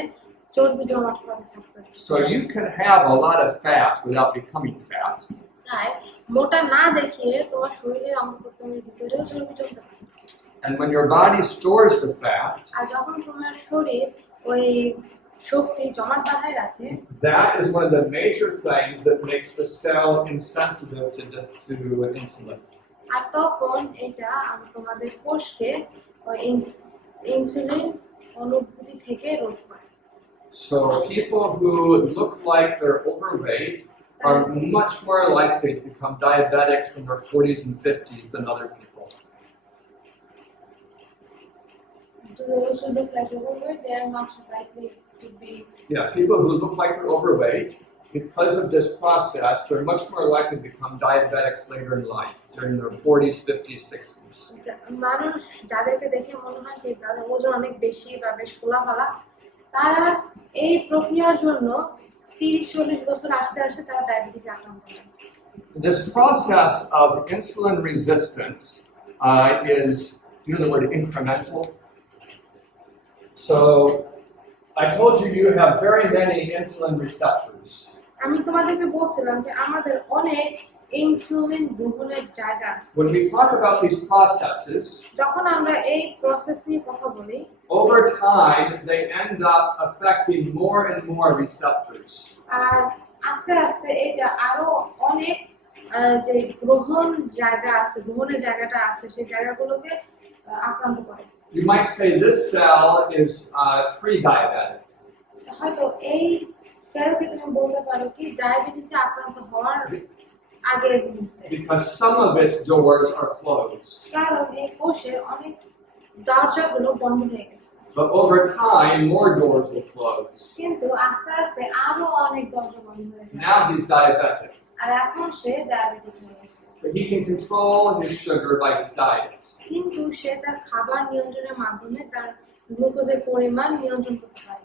চর্বি জমাট করে থাকতে পারে। So you can have a lot of fat without becoming fat. তাই মোটা না দেখিয়ে তোমার শরীরের অঙ্গ প্রত্যঙ্গের ভিতরেও চর্বি জমতে পারে। And when your body stores the fat, আর যখন তোমার শরীর ওই শক্তি জমাট বাঁধায় রাখে, that is one of the major things that makes the cell insensitive to insulin. আর তখন এটা তোমাদের কোষকে ওই ইনসুলিন অনুভূতি থেকে রোধ করে। So people who look like they're overweight are much more likely to become diabetics in their 40s and 50s than other people. Those who look like overweight, they are much likely to be. Yeah, people who look like they're overweight, because of this process, they're much more likely to become diabetics later in life, during their 40s, 50s, 60s. মানুষ যাদেরকে দেখে মনে হয় যে তাদের ওজন অনেক বেশি বা বেশ ফোলাফালা, তারা এই প্রক্রিয়ার জন্য 30-40 বছর আসতে আসতে তারা ডায়াবেটিস আক্রান্ত হয়। This process of insulin resistance is, do you know the word incremental? So, I told you you have very many insulin receptors. আমি তোমাদেরকে বলছিলাম যে আমাদের অনেক ইনসুলিন গ্রহণের জায়গা আছে। When we talk about these processes, যখন আমরা এই প্রসেস নিয়ে কথা বলি, over time they end up affecting more and more receptors. আর আস্তে আস্তে এটা আরো অনেক যে গ্রহণের জায়গাটা আছে সেই জায়গাগুলোকে আক্রান্ত করে। You might say this cell is pre-diabetic. হয়তো এই সেলকে তুমি বলতে পারো কি ডায়াবেটিসে আক্রান্ত হওয়ার আগের মুহূর্তে, Because some of its doors are closed. কারণ এই কোষের অনেক দরজাগুলো বন্ধ হয়ে গেছে। But over time, more doors will close. কিন্তু আস্তে আস্তে আরো অনেক দরজা বন্ধ হয়ে যায়। Now he's diabetic. আর এখন সে ডায়াবেটিক হয়ে গেছে। But he can control his sugar by his diet. কিন্তু সে তার খাবার নিয়ন্ত্রণের মাধ্যমে তার গ্লুকোজের পরিমাণ নিয়ন্ত্রণ করতে পারে।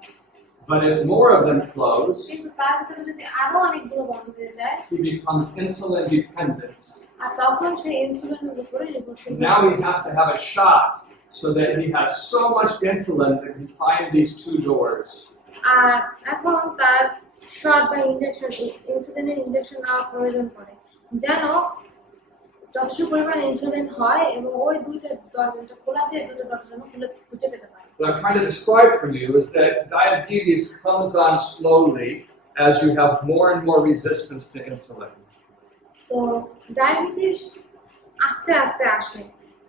But if more of them close, কিন্তু তার ভিতরে যদি আরো অনেকগুলো বন্ধ হয়ে যায়, he becomes insulin dependent. আর তখন সে ইনসুলিনের উপরে নির্ভরশীল। Now he has to have a shot so that he has so much insulin that can find these two doors. আর এখন তার শট বা ইনজেকশন, ইনসুলিনের ইনজেকশন নেওয়া প্রয়োজন পড়ে যেন যথেষ্ট পরিমাণ ইনসুলিন হয় এবং ওই দুইটা দরজা খোলা আছে, এই দুটো দরজা যেন খুঁজে পেতে পারে। What I'm trying to describe for you is that diabetes comes on slowly as you have more and more resistance to insulin. তো ডায়াবেটিস আস্তে আস্তে আসে,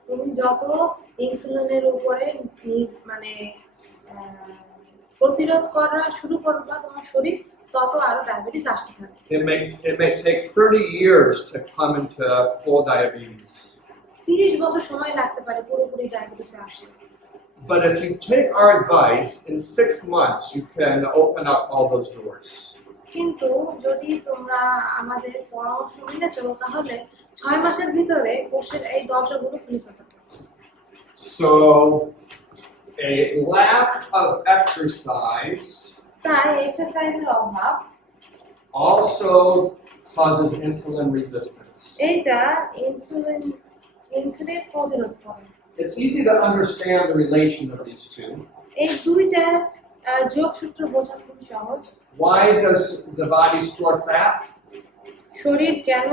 তুমি যত ইনসুলিনের উপরে মানে প্রতিরোধ করা শুরু করবা তোমার শরীর, তত আরো ডায়াবেটিস আসতে থাকে। It may take 30 years to come into full diabetes. 30 বছর সময় লাগতে পারে পুরোপুরি ডায়াবেটিসে আসতে। But if you take our advice, in 6 months you can open up all those doors. কিন্তু যদি তোমরা আমাদের পরামর্শ মেনে চলো তাহলে 6 মাসের ভিতরে কোষের এই দরজাগুলো খুলে ফেলতে পারবে। So, a lack of exercise তাই এক্সারসাইজের অভাব also causes insulin resistance. এটা ইনসুলিন প্রতিরোধ করে। It's easy to understand the relation of these two. এই দুইটার যোগসূত্র বোঝা খুব সহজ। Why does the body store fat? শরীর কেন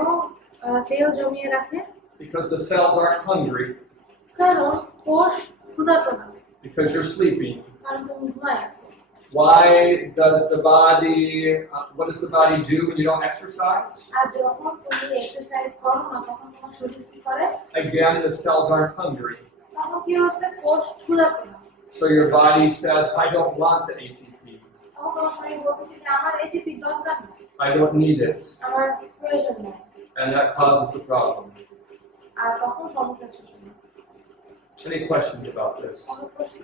তেল জমিয়ে রাখে? Because the cells aren't hungry. কারণ কোষ ক্ষুধার্ত না, Because you're sleeping. কারণ তুমি ঘুমায় আছো। Why does the body, what does the body do when you don't exercise? আর যখন তুমি এক্সারসাইজ করো না তখন তোমার শরীর কি করে? Again, the cells aren't hungry. তখন কি হচ্ছে? কোষ ক্ষুধার্ত না। So your body says, I don't want the ATP. তখন তোমার শরীর বলতেছে যে আমার এটিপি দরকার নেই, I don't need it. আমার প্রয়োজন নেই। And that causes the problem. আর তখন সমস্যা সৃষ্টি হয়। Any questions about this? কোনো প্রশ্ন?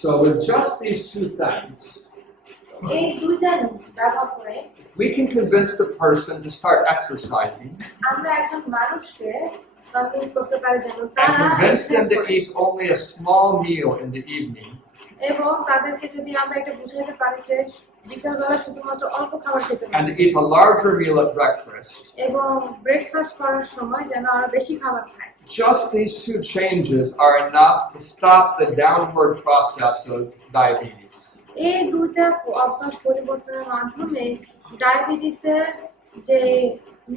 So with just these two things, এই দুইটা ব্যবহার করে if we can convince the person to start exercising, আমরা একজন মানুষকে কনভিন্স করতে পারি যেন and তারা convince them exercise to করে। eat only a small meal in the evening, এবং তাদেরকে যদি আমরা এটা বুঝাইতে পারি যে বিকালবেলা শুধুমাত্র অল্প খাবার খেতে and পারে to eat a larger meal at breakfast, এবং ব্রেকফাস্ট করার সময় যেন আরো বেশি খাবার খায়। just these two changes are enough to stop the downward process of diabetes. এই দুইটা অভ্যাস পরিবর্তনের মাধ্যমে ডায়াবেটিসের যে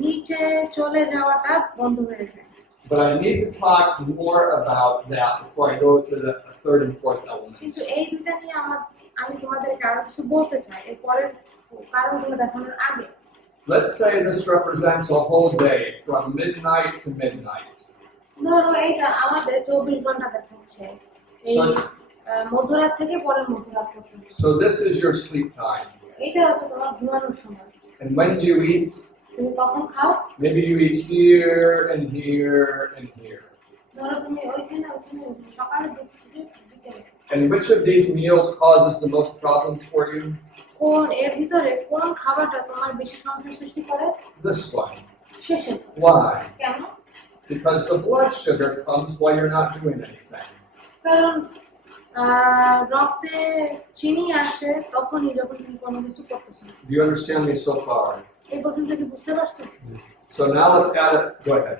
নিচে চলে যাওয়াটা বন্ধ হয়ে যায়। But I need to talk more about that before I go to the third and fourth elements. কিন্তু এই দুইটা নিয়ে আমি তোমাদেরকে আরো কিছু বলতে চাই এর পরের কারণগুলো দেখানোর আগে। Let's say this represents a whole day from midnight to midnight. ধরো এইটা আমাদের 24 ঘন্টা দেখাচ্ছে এই মধ্যরাত থেকে পরের মধ্যরাত পর্যন্ত। So this is your sleep time. এইটা হচ্ছে তোমার ঘুমানোর সময়। And when do you eat? তুমি কখন খাও? Maybe you eat here and here and here. ধরো তুমি ওইখানে সকালে দুপুরে বিকেলে। And which of these meals causes the most problems for you? কোন এর ভিতরে কোন খাবারটা তোমার বেশি সমস্যা সৃষ্টি করে? This one. শেষে। Why? কেন? Because the blood sugar comes while you're not doing anything. কারণ রক্তে চিনি আসে তখনই যখন তুমি কোনো কিছু করতেছো। Do you understand me so far? এই পর্যন্ত কি বুঝতে পারছো? So now let's add it. Go ahead.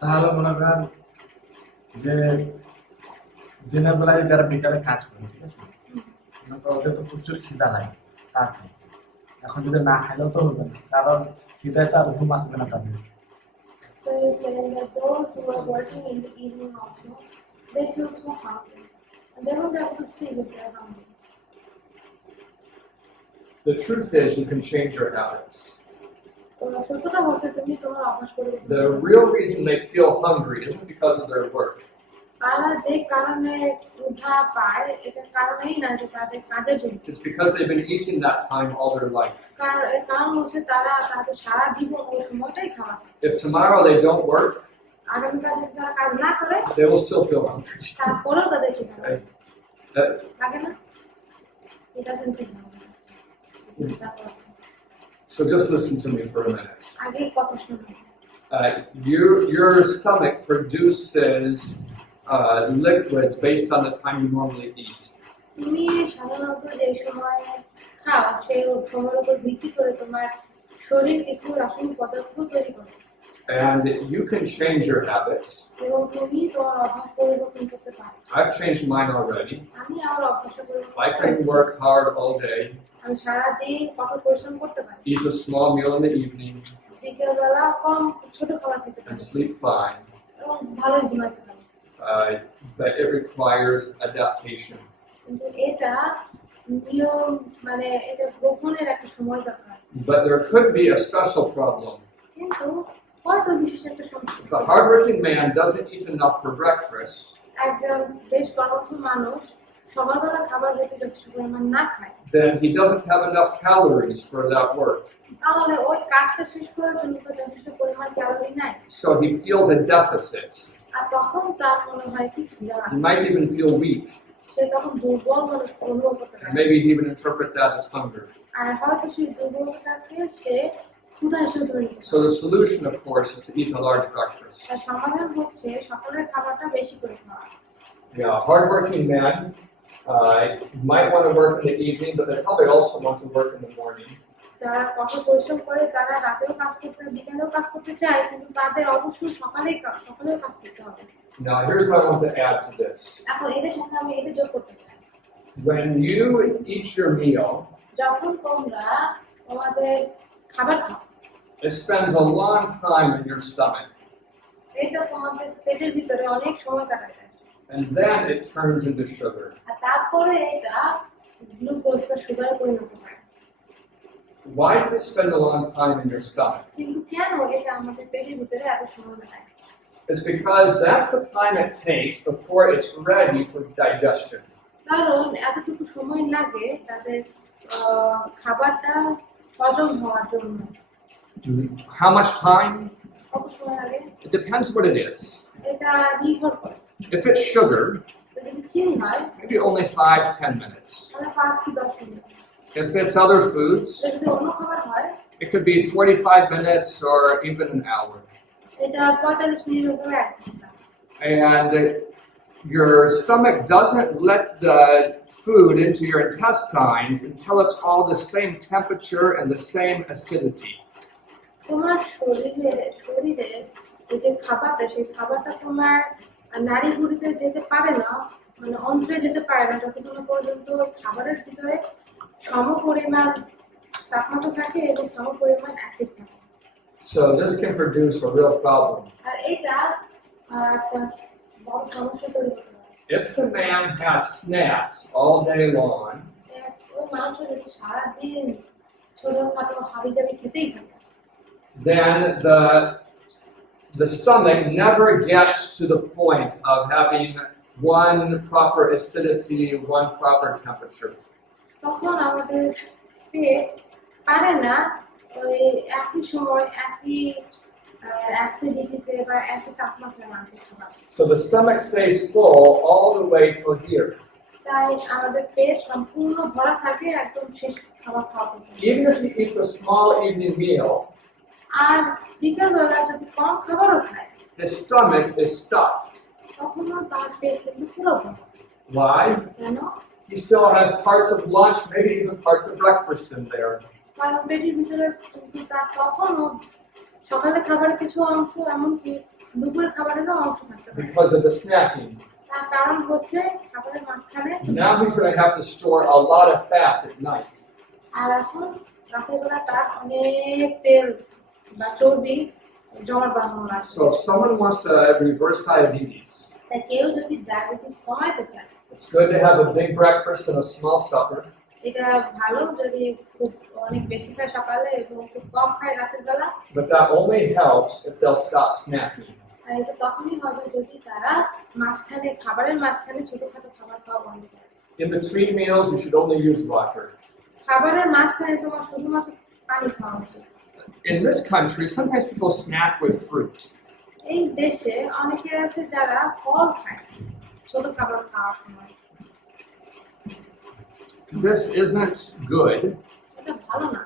তাহলে মনে করেন যে দিনের বেলায় যারা বিকালে কাজ করে, ঠিক আছে, মনে করো ওদের তো প্রচুর খিদা লাগে রাতে, এখন যদি না খাইলেও তো হবে না, কারণ খিদায় তো আর ঘুম আসবে না তাদের। So you're saying that those who are working in the evening also, they feel too hungry, and they won't be able to sleep if they're hungry. The truth is, you can change your habits. সত্যটা হচ্ছে তুমি তোমার অভ্যাস পরিবর্তন The করো। real reason they feel hungry isn't because of their work. তারা যে কারণে ক্ষুধা পায় এটার কারণেই না যে তাদের কাজের জন্য। It's because they've been eating that time all their life. এর কারণ হচ্ছে তারা তাদের সারা জীবন ওই সময়টাই খাওয়া খাচ্ছে। If tomorrow they don't work, আগামীকাল যদি তারা কাজ না করে they will still feel hungry. তারপরেও তাদের খিদা লাগে। That- লাগে না? এটা কিন্তু So just listen to me for a minute. আগে কথা শুনো। Your stomach produces liquids based on the time you normally eat. তুমি সাধারণত যে সময় খাও সেই সময়ের উপর ভিত্তি করে তোমার শরীর কিছু রাসায়নিক পদার্থ তৈরি করে। And you can change your habits. এবং তুমি তোমার অভ্যাস পরিবর্তন করতে পারো। I've changed mine already. আমি আমার অভ্যাস পরিবর্তন I can work hard all day, আমি সারাদিন কঠোর পরিশ্রম করতে পারি। eat a small meal in the evening, বিকেলবেলা কম ছোট খাবার খেতে and পারি sleep fine. এবং ভালোই ঘুমাতে পারি। But it requires adaptation. কিন্তু এটা নিয়ম মানে এটা গ্রহণের একটা সময় দরকার। But there could be a special problem. কিন্তু হয়তো বিশেষ একটা সমস্যা। If a hardworking man doesn't eat enough for breakfast, একজন বেশ কর্মঠ মানুষ সকালবেলা খাবার যদি যথেষ্ট পরিমাণ না খায় then he doesn't have enough calories for that work. তাহলে ওই কাজটা শেষ করার জন্য তো যথেষ্ট পরিমাণ ক্যালোরি নাই। So he feels a deficit. আর তখন তার মনে হয় কি খিদা He লাগছে। might even feel weak. সে তখন দুর্বল মনে অনুভব করতে And পারে। maybe he even interpret that as hunger. আর হয়তো সেই দুর্বলতাকে সে ক্ষুধা হিসেবে ধরে নিতে So the solution, of course, is to eat a large breakfast. তার সমাধান হচ্ছে সকালের খাবারটা বেশি করে খাওয়া। Yeah, a hardworking man might want to work in the evening, but they probably also want to work in the morning. যারা কঠোর পরিশ্রম করে তারা রাতেও কাজ করতে বিকালেও কাজ করতে চায় কিন্তু তাদের অবশ্যই সকালেও কাজ করতে হবে। Now, here's what I want to add to this. এখন এদের সাথে আমি এটা যোগ করতে চাই। When you eat your meal, যখন তোমরা তোমাদের খাবার খাও it spends a long time in your stomach, এটা তোমাদের পেটের ভিতরে অনেক সময় কাটায় যায় and then it turns into sugar. আর তারপরে এটা গ্লুকোজ বা সুগারে পরিণত হয়। Why does it spend a long time in your stomach? কিন্তু কেন এটা আমাদের পেটের ভিতরে এত সময় কাটায়? It's because that's the time it takes before it's ready for digestion. কারণ এতটুকু সময় লাগে তাদের খাবারটা হজম হওয়ার জন্য। How much time? কত সময় লাগে? It depends what it is. এটা নির্ভর করে। If it's sugar, যদি চিনি হয় maybe only 5-10 minutes. তাহলে 5 কি 10 minute. If it's other foods, যদি অন্য খাবার হয় it could be 45 minutes or even an hour. এটা 45 মিনিট অথবা 1 ঘন্টা। And your stomach doesn't let the food into your intestines until it's all the same temperature and the same acidity. তোমার শরীরে এই যে খাবারটা, সেই খাবারটা তোমার নাড়িভুঁড়িতে যেতে পারে না, মানে অন্ত্রে যেতে পারে না যতক্ষণ পর্যন্ত ওই খাবারের ভিতরে সমপরিমাণ তাপমাত্রা থাকে এবং সমপরিমাণ অ্যাসিড থাকে। So this can produce a real problem. আর এটা একটা বড় সমস্যা তৈরি করতে পারে। If the man has snacks all day long, ওই মানুষের যদি সারাদিন ছোটখাটো হাবিজাবি খেতেই থাকে, then the stomach never gets to the point of having one proper acidity, one proper temperature. তখন আমাদের পেট পারে না ওই একই সময় একই অ্যাসিডিটিতে বা একই তাপমাত্রায় মানতে খাবার। So the stomach stays full all the way till here. তাই আমাদের পেট সম্পূর্ণ ভরা থাকে একদম শেষ খাবার খাওয়া পর্যন্ত। Even if he eats a small evening meal, আর বিকালবেলা যদি কম খাবারও খায়, his stomach is stuffed. তখনও তার পেট কিন্তু পুরো ভরা। Why? কেন? He still has parts of lunch, maybe even parts of breakfast in there. কারণ পেটের ভিতরে কিন্তু তার তখনও সকালে খাবারের কিছু অংশ, এমনকি দুপুরের খাবারেরও অংশ থাকতে পারে। Because of the snacking. তার কারণ হচ্ছে খাবারের মাঝখানে। Now he's going to have to store a lot of fat at night. আর এখন রাতের বেলা তার অনেক তেল বা চর্বি জমাট বাঁধানো আছে। So if someone wants to reverse diabetes, তাই কেউ যদি ডায়াবেটিস কমাতে চায়, it's good to have a big breakfast and a small supper. এটা ভালো যদি খুব অনেক বেশি খায় সকালে এবং খুব কম খায় রাতের বেলা। But that only helps if they'll stop snacking. আর এটা তখনই হবে যদি তারা মাঝখানে খাবারের মাঝখানে ছোটখাটো খাবার খাওয়া বন্ধ করে। In between meals, you should only use water. খাবারের মাঝখানে তোমার শুধুমাত্র পানি খাওয়া উচিত। In this country, sometimes people snack with fruit. এই দেশে অনেকে আছে যারা ফল খায় ছোট খাবার খাওয়ার সময়। This isn't good এটা ভালো না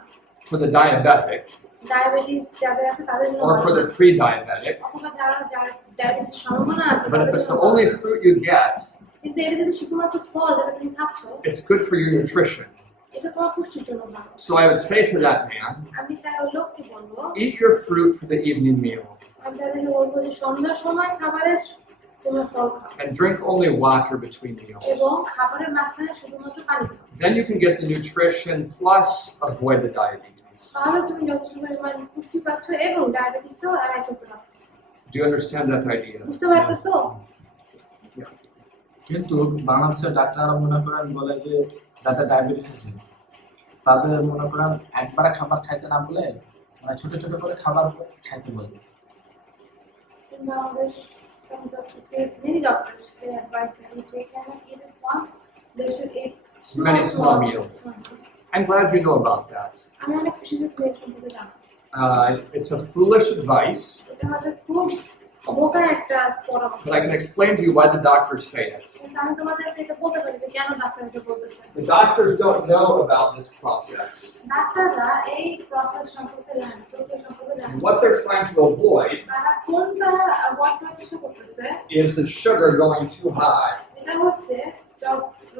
for the diabetic ডায়াবেটিস যাদের আছে তাদের জন্য or ভালো for না। the pre-diabetic. অথবা যারা ডায়াবেটিসের সম্ভাবনা আছে But if তাদের it's the জন্য only ভালো না। fruit you get, কিন্তু এটা যদি শুধুমাত্র ফল যেটা তুমি খাচ্ছ, it's good for your nutrition. এটা তোমার পুষ্টির জন্য ভালো। So I would say to that man, আমি তাই ওই লোককে বলবো, eat your fruit for the evening meal আমি তাদেরকে বলবো যে সন্ধ্যার সময় খাবারের তোমার ফল খাও and drink only water between meals. এবং খাবারের মাঝখানে শুধুমাত্র পানি খাও। Then you can get the nutrition plus avoid the diabetes. তাহলে তুমি যথেষ্ট পরিমাণ পুষ্টি পাচ্ছ এবং ডায়াবেটিসও এড়াই চলতে পারছো। Do you understand that idea? বুঝতে পারতেছো? Yeah. কিন্তু বাংলাদেশের ডাক্তাররা মনে করেন বলে যে যাদের ডায়াবেটিস আছে তাদের মনে করেন একবারে খাবার খাইতে না বলে মানে ছোট ছোট করে খাবার খাইতে বলে। In Bangladesh, many doctors they advise that if they cannot eat it once, they should eat Many small meals. I'm glad you know about that. আমি অনেক খুশি যে তুমি এই সম্পর্কে জানো। It's a foolish advice, এটা হচ্ছে খুব বোকা একটা পরামর্শ। but I can explain to you why the doctors say it. কিন্তু আমি তোমাদেরকে এটা বলতে পারি যে কেন ডাক্তার এটা বলতেছে। The doctors don't know about this process. ডাক্তাররা এই প্রসেস সম্পর্কে জানে না, প্রক্রিয়া সম্পর্কে জানে না। What they're trying to avoid তারা কোনটা অ্যাভয়েড করার চেষ্টা করতেছে is the sugar going too high. এটা হচ্ছে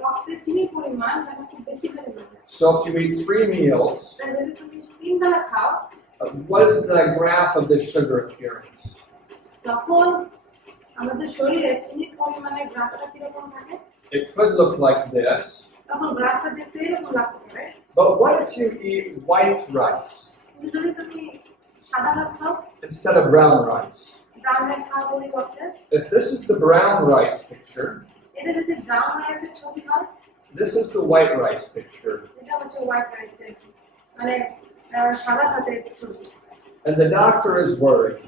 রক্তে চিনির পরিমাণ যেন খুব বেশি বেড়ে যায়। So if you eat 3 meals, তাই যদি তুমি 3 বেলা খাও, what is the graph of the sugar appearance? তখন আমাদের শরীরে চিনির পরিমাণের গ্রাফটা কিরকম থাকে? It could look like this. তখন গ্রাফটা দেখতে এরকম লাগতে পারে। But what if you eat white rice কিন্তু যদি তুমি সাদা ভাত খাও, instead of brown rice? Brown rice খাওয়ার পরিবর্তে, If this is the brown rice picture, এটা যদি ব্রাউন রাইসের ছবি হয়, this is the white rice picture. এটা হচ্ছে হোয়াইট রাইসের মানে সাদা ভাতের ছবি। And the doctor is worried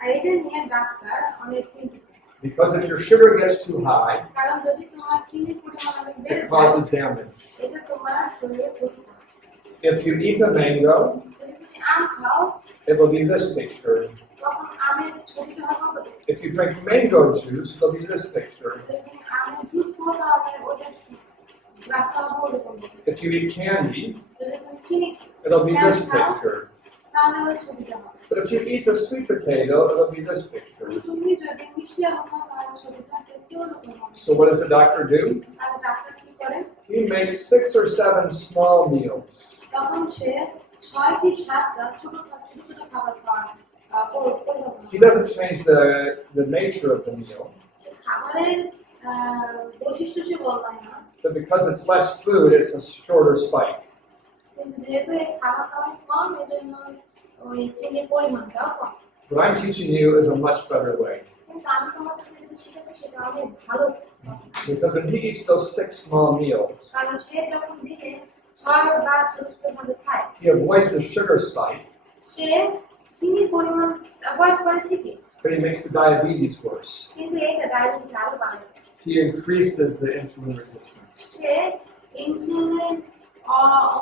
আর এটা নিয়ে ডাক্তার অনেক চিন্তিত। because if your sugar gets too high, কারণ যদি তোমার চিনির পরিমাণ অনেক বেড়ে it যায়, causes damage. এটা তোমার শরীরে ক্ষতি করে। If you eat a mango, যদি তুমি আম খাও, it will be this picture. তখন আমের ছবিটা হবে কত? If you drink mango juice, it'll be this picture. যদি তুমি আমের জুস খাও তাহলে ওটা গ্রাফটা হবে ওরকম। If you eat candy, যদি তুমি চিনি it'll be this খাও, picture. তাহলে ওই ছবিটা হবে। But if you eat a sweet potato, it'll be this picture. তুমি যদি মিষ্টি আলু খাও তাহলে ছবিটা দেখতে ওরকম হবে। So what does the doctor do? তাহলে ডাক্তার কি করে? He makes 6 or 7 small meals. তখন সে 6 কি 7টা ছোট ছোট খাবার খাওয়ার পরিকল্পনা করে। He doesn't change the nature of the meal. সে খাবারের বৈশিষ্ট্য সে বদলায় না। But because it's less food, it's a shorter spike. কিন্তু যেহেতু এই খাবারটা অনেক কম এজন্য ওই চিনির পরিমাণটাও কম। What I'm teaching you is a much better way. কিন্তু আমি তোমাদেরকে যেটা শেখাচ্ছি সেটা অনেক ভালো। Because when he eats those 6 small meals, কারণ সে যখন দিনে 6 বা ছোট ছোট ভাবে খায় he avoids the sugar spike, সে চিনির পরিমাণ অ্যাভয়েড করে ঠিকই, but he makes the diabetes worse. কিন্তু এটা ডায়াবেটিস আরো বাড়ায়। He increases the insulin resistance. সে ইনসুলিন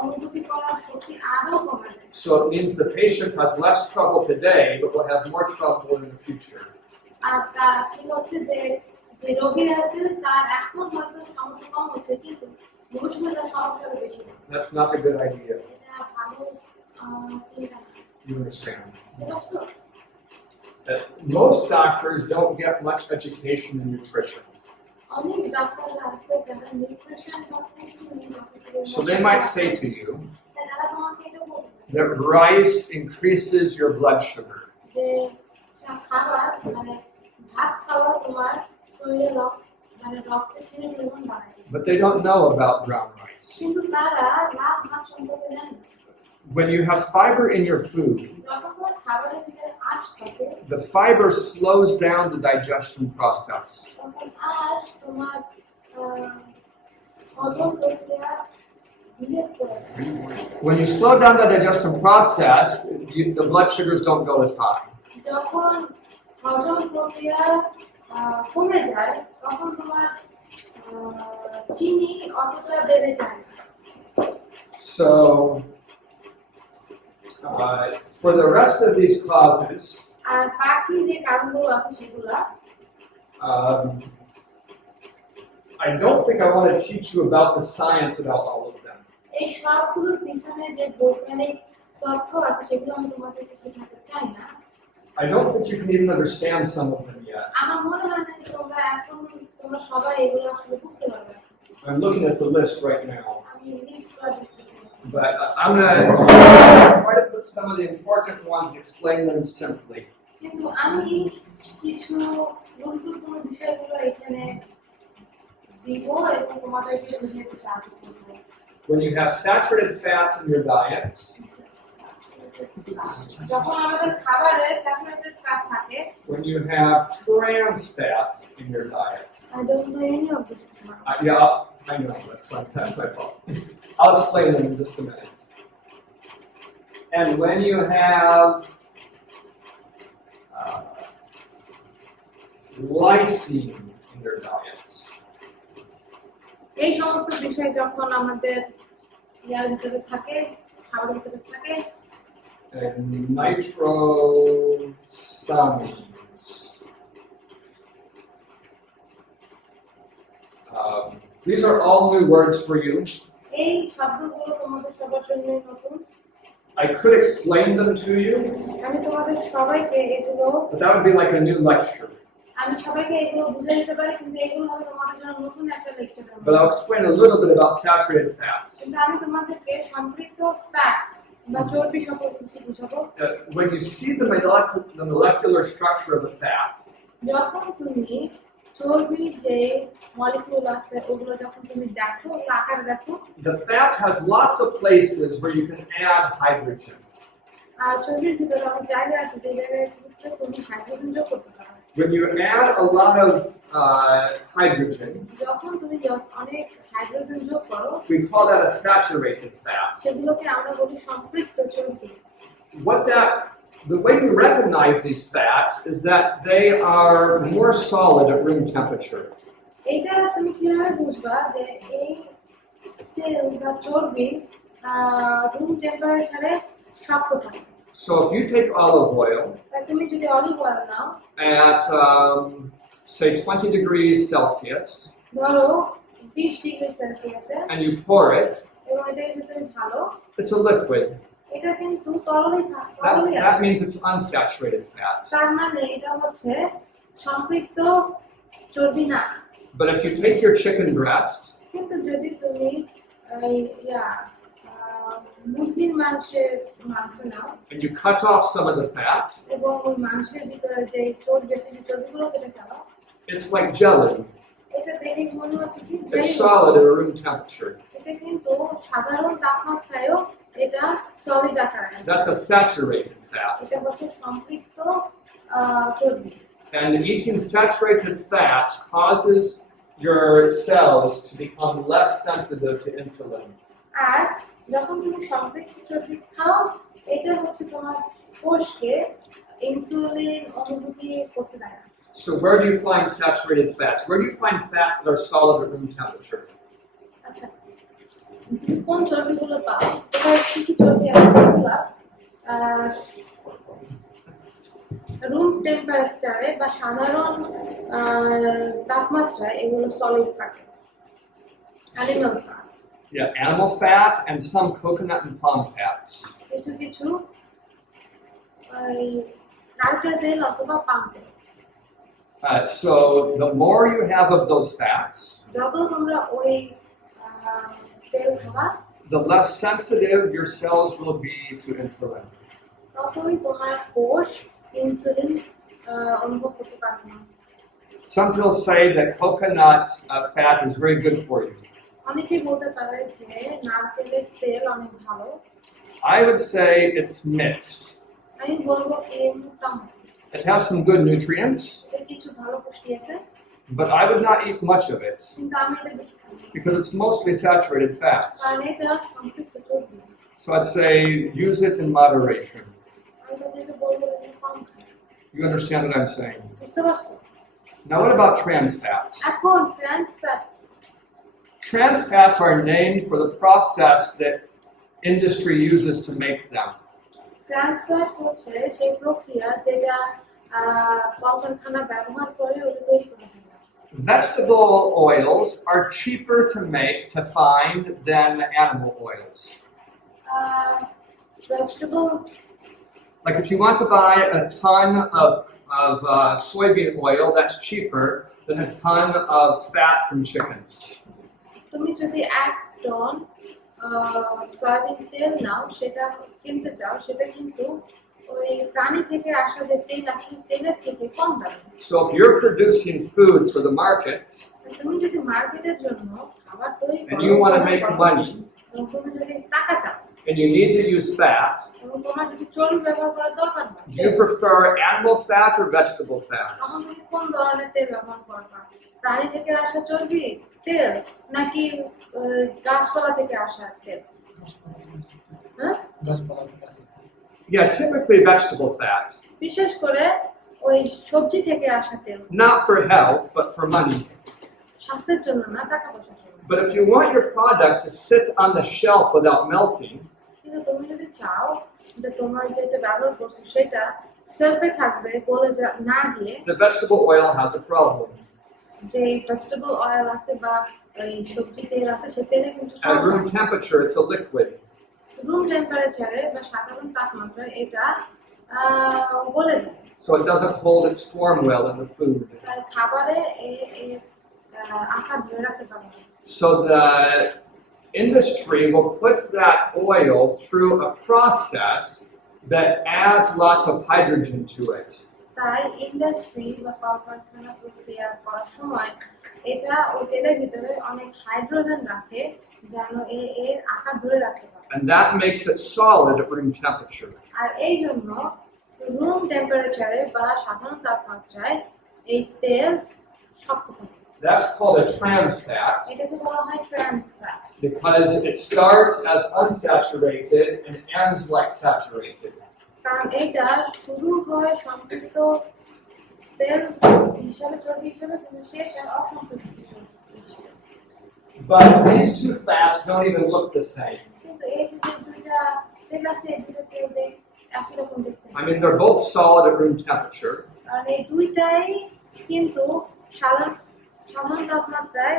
অনুভূতি করার শক্তি আরো কমায় দেয়। So it means the patient has less trouble today, but will have more trouble in the future. আর তার কি হচ্ছে যে যে রোগী আছে তার এখন হয়তো সমস্যা কম হচ্ছে কিন্তু ভবিষ্যতে তার সমস্যা আরো বেশি হবে। That's not a good idea. এটা ভালো চিন্তা না। You understand? এটা অবশ্য Most doctors don't get much education in nutrition. অনেক ডাক্তাররা আছে যারা নিউট্রিশন বা পুষ্টি নিয়ে So they might say to you তারা তোমাকে এটা বলবে that rice increases your blood sugar. যে খাবার মানে ভাত খাওয়া তোমার শরীরে রক্তে চিনির পরিমাণ বাড়ায়। But they don't know about brown rice. কিন্তু তারা লাল ভাত সম্পর্কে জানে না। When you have fiber in your food, যখন তোমার খাবারের ভিতরে আঁশ থাকে the fiber slows down the digestion process. তখন আঁশ তোমার হজম প্রক্রিয়া ধীরে করে। When you slow down the digestion process, the blood sugars don't go as high. যখন হজম প্রক্রিয়া কমে যায় তখন তোমার চিনি অতটা বেড়ে যায় না। So, for the rest of these causes, আর বাকি যে কারণগুলো আছে সেগুলা I don't think I want to teach you about the science about all of them. এই সবগুলোর পিছনে যে বৈজ্ঞানিক তথ্য আছে সেগুলো আমি তোমাদেরকে শেখাতে চাই না। I don't think you can even understand some of them yet. আমার মনে হয় না যে তোমরা সবাই এগুলো আসলে বুঝতে পারবে। I'm looking at the list right now. আমি লিস্ট করে দিচ্ছি। But I'm going to try to put some of the important ones and explain them simply. কিন্তু আমি কিছু গুরুত্বপূর্ণ বিষয়গুলো এখানে দিব এবং তোমাদেরকে বুঝাতে সাহায্য করব। When you have saturated fats in your diet, যখন আমাদের খাবারে স্যাচুরেটেড ফ্যাট থাকে, when you have trans fats in your diet. I don't know any of this. Yeah, I know, that's my fault. I'll explain them in just a minute. And when you have lysine in your diets, এই সমস্ত বিষয় যখন আমাদের ইয়ার ভিতরে থাকে, খাবারের ভিতরে থাকে, and nitrosamines. These are all new words for you. এই শব্দগুলো তোমাদের সবার জন্য নতুন। I could explain them to you, আমি তোমাদের সবাইকে এগুলো but that would be like a new lecture. আমি সবাইকে এগুলো বুঝিয়ে দিতে পারি কিন্তু এগুলো হবে তোমাদের জন্য নতুন একটা লেকচার হবে। But I'll explain a little bit about saturated fats. কিন্তু আমি তোমাদেরকে সম্পৃক্ত ফ্যাটস বা চর্বি সম্পর্কে কিছু বুঝাবো। When you see the molecular structure of the fat, যখন তুমি চর্বি যে মলিকিউল আছে ওগুলো যখন তুমি দেখো ওগুলো আকারে দেখো, the fat has lots of places where you can add hydrogen. আর চর্বির ভিতরে অনেক জায়গা আছে যে জায়গায় তুমি হাইড্রোজেন যোগ করতে পারো। When you add a lot of hydrogen, যখন তুমি অনেক হাইড্রোজেন যোগ করো we call that a saturated fat. সেগুলোকে আমরা বলি সম্পৃক্ত চর্বি। The way you recognize these fats is that they are more solid at room temperature. এইটা তুমি কিভাবে বুঝবা যে এই তেল বা চর্বি রুম টেম্পারেচারে শক্ত থাকে? So if you take olive oil তুমি যদি olive oil now at say 20 degrees Celsius ধরো 20 ডিগ্রি সেলসিয়াসে and you pour it, এবং এটা যদি তুমি ঢালো it's a liquid. এটা কিন্তু তরলই That আছে। means it's unsaturated fat. তার মানে এটা হচ্ছে সম্পৃক্ত চর্বি না। But if you take your chicken breast কিন্তু যদি তুমি এই মুরগির মাংস নাও and you cut off some of the fat, এবং ওই মাংসের ভিতরে যে চর্বি আছে সেই চর্বিগুলো কেটে ফেলো, it's like jelly. এটা দেখে মনে হচ্ছে কি যে It's solid at room temperature. এটা কিন্তু সাধারণ তাপমাত্রায়ও এটা সলিড আকারে আছে। That's a saturated fat. এটা হচ্ছে সম্পৃক্ত চর্বি। And eating saturated fats causes your cells to become less sensitive to insulin. আর যখন তুমি সম্পৃক্ত চর্বি খাও এটা হচ্ছে তোমার কোষকে ইনসুলিন অনুভূতি করতে দেয় না। So where do you find saturated fats? Where do you find fats that are solid at room temperature? আচ্ছা, কোন চর্বিগুলো পাও? এটা কি কি চর্বি আছে যেগুলো রুম টেম্পারেচারে বা সাধারণ তাপমাত্রায় এগুলো সলিড থাকে। Animal fat, Yeah, animal fat and some coconut and palm fats. কিছু কিছু নারকেল তেল অথবা পাম তেল। So the more you have of those fats, যত তোমরা ওই তেল খাবা the less sensitive your cells will be to insulin. ততই তোমার কোষ ইনসুলিন অনুভব করতে পারবে না। Some people say that coconut fat is very good for you. অনেকেই বলতে পারে যে নারকেলের তেল অনেক ভালো। I would say it's mixed. আমি বলবো কি মোটামুটি It has some good nutrients, এর কিছু ভালো পুষ্টি আছে, but I would not eat much of it কিন্তু আমি এটা বেশি খাই না। because it's mostly saturated fats. কারণ এটা সম্পৃক্ত চর্বি। So I'd say use it in moderation. আমি তাদেরকে বলবো এটা কম খাই। You understand what I'm saying? বুঝতে পারছো? Now what about trans fats? এখন trans fat, Trans fats are named for the process that industry uses to make them. Trans fat হচ্ছে সেই প্রক্রিয়া যেটা কলকারখানা ব্যবহার করে ওটা তৈরি করার জন্য। Vegetable oils are cheaper to find than animal oils. Vegetable, Like if you want to buy a ton of soybean oil, that's cheaper than a ton of fat from chickens. তুমি যদি 1 টন সয়াবিন তেল নাও সেটা কিনতে চাও সেটা কিন্তু ওই প্রাণী থেকে আসা যে তেল আছে তেলের থেকে কম দামে। So if you're producing food for the market তুমি যদি মার্কেটের জন্য খাবার তৈরি and করো you want to make money এবং তুমি যদি টাকা চাও and you need to use fat, এবং তোমার যদি চর্বি ব্যবহার করার দরকার হয় do you prefer animal fat or vegetable fat? তখন তুমি কোন ধরনের তেল ব্যবহার করবা? প্রাণী থেকে আসা চর্বি তেল নাকি গাছপালা থেকে আসা তেল? হ্যাঁ, গাছপালা থেকে আসে। Yeah, typically vegetable fat. বিশেষ করে ওই সবজি থেকে আসা তেল, Not for health, but for money. স্বাস্থ্যের জন্য না, টাকা পয়সার জন্য। But if you want your product to sit on the shelf without melting, কিন্তু তুমি যদি চাও যে তোমার যেটা ব্যবহার করছো সেটা সেলফে থাকবে বলে না গিয়ে, the vegetable oil has a problem. যে ভেজিটেবল অয়েল আছে বা এই সবজি তেল আছে সে তেলে কিন্তু At room temperature, it's a liquid. Room টেম্পারেচারে বা সাধারণ তাপমাত্রায় এটা গলে যায়। So it doesn't hold its form well in the food. তাই খাবারে এর আকার ধরে রাখতে পারে না। So the industry will put that oil through a process that adds lots of hydrogen to it. তাই ইন্ডাস্ট্রি বা কলকারখানা প্রক্রিয়া করার সময় এটা ওই তেলের ভিতরে অনেক হাইড্রোজেন রাখে যেন এর আকার ধরে রাখতে পারে। And that makes it solid at room temperature. আর এই জন্য রুম টেম্পারেচারে বা সাধারণ তাপমাত্রায় এই তেল শক্ত থাকে। That's called a trans fat এটাকে বলা হয় trans fat because it starts as unsaturated and ends like saturated. কারণ এটা শুরু হয় সম্পৃক্ত তেল হিসাবে চর্বি হিসাবে কিন্তু শেষ হয় অসম্পৃক্ত চর্বি হিসাবে। But these two fats don't even look the same. কিন্তু এই যে দুইটা তেল আছে এই দুইটা তেল একই রকম দেখতে। I mean, they're both solid at room temperature, কারণ এই দুইটাই কিন্তু সাধারণ তাপমাত্রায়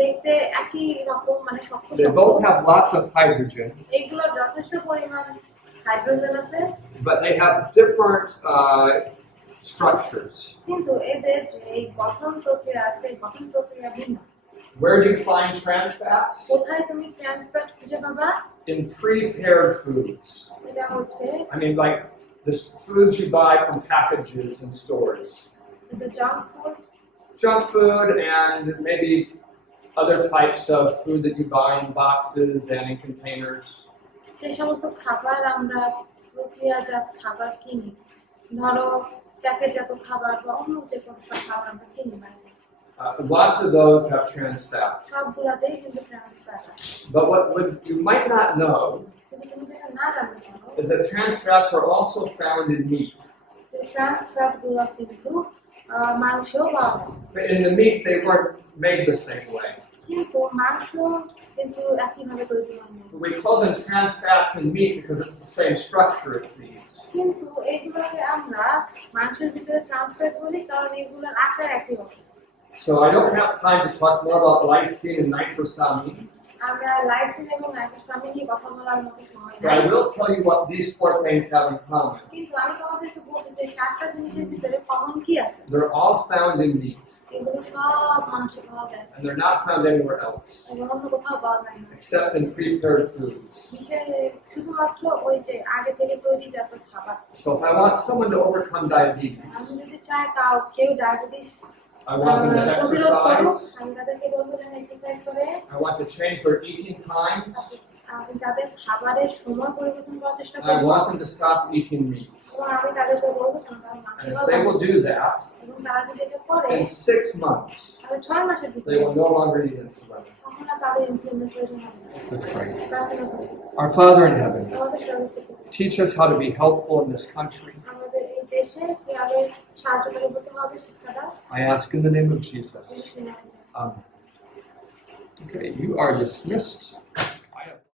দেখতে একই রকম মানে শক্ত they শক্ত। both have lots of hydrogen, এগুলোর যথেষ্ট পরিমাণ হাইড্রোজেন আছে, but they have different structures. কিন্তু এদের যে এই গঠন প্রক্রিয়া আছে, এই গঠন প্রক্রিয়া ভিন্ন। Where do you find trans fats? কোথায় তুমি ট্রান্স ফ্যাট খুঁজে পাবা? In prepared foods. এটা হচ্ছে I mean, like the foods you buy from packages in stores. the junk food, Junk food and maybe other types of food that you buy in boxes and in containers. যে সমস্ত খাবার আমরা প্রক্রিয়াজাত খাবার কিনি, ধরো প্যাকেটজাত খাবার বা অন্য যে কোনো সব খাবার আমরা কিনি বাইরে, Lots of those have trans fats. সবগুলাতেই কিন্তু ট্রান্স ফ্যাট আছে। But what you might not know কিন্তু তুমি যেটা না জানতে পারো is that trans fats are also found in meat. যে ট্রান্স ফ্যাট গুলো কিন্তু মাংসেও পাওয়া যায়, But in the meat, they weren't made the same way. কিন্তু মাংস কিন্তু একইভাবে তৈরি হয় না। We call them trans fats in meat because it's the same structure as these. কিন্তু এইগুলোকে আমরা মাংসের ভিতরে ট্রান্স ফ্যাট বলি কারণ এগুলোর আকার একই রকম। So I don't have time to talk more about lysine and nitrosamine, আমরা লাইসিন এবং নাইট্রোসামিন নিয়ে কথা বলার মতো সময় but নাই, I will tell you what these four things have in common. কিন্তু আমি তোমাদেরকে বলতে চাই চারটা জিনিসের ভিতরে কমন কি আছে। They're all found in meat, এগুলো সব মাংসে পাওয়া যায় and they're not found anywhere else, এবং অন্য কোথাও পাওয়া যায় না, except in prepared foods. শুধুমাত্র ওই যে আগে থেকে তৈরিজাত খাবার। So if I want someone to overcome diabetes, আমি যদি চাই কেউ diabetes I want them to প্রতিরোধ করুক, exercise, আমি তাদেরকে বলবো যেন এক্সারসাইজ করে, I want to change their eating times, আমি তাদের খাবারের সময় পরিবর্তন করার চেষ্টা and I করবো, want them to stop eating meat. এবং আমি তাদেরকে বলবো যেন তারা মাংস And if খাওয়া they বন্ধ will করে। do that, এবং তারা যদি এটা করে in 6 months, তাহলে 6 মাসের they ভিতরে will no longer need insulin. তখন আর তাদের ইনসুলিনের প্রয়োজন হবে না। Let's pray. প্রার্থনা করি। Our Father in heaven, আমাদের সর্বশক্তি teach us how to be helpful in this country. আমাদের এই দেশে কিভাবে সাহায্যকারী হতে হবে শিক্ষা দাও। I ask in the name of Jesus. এই শুনে Amen. Okay, you are dismissed.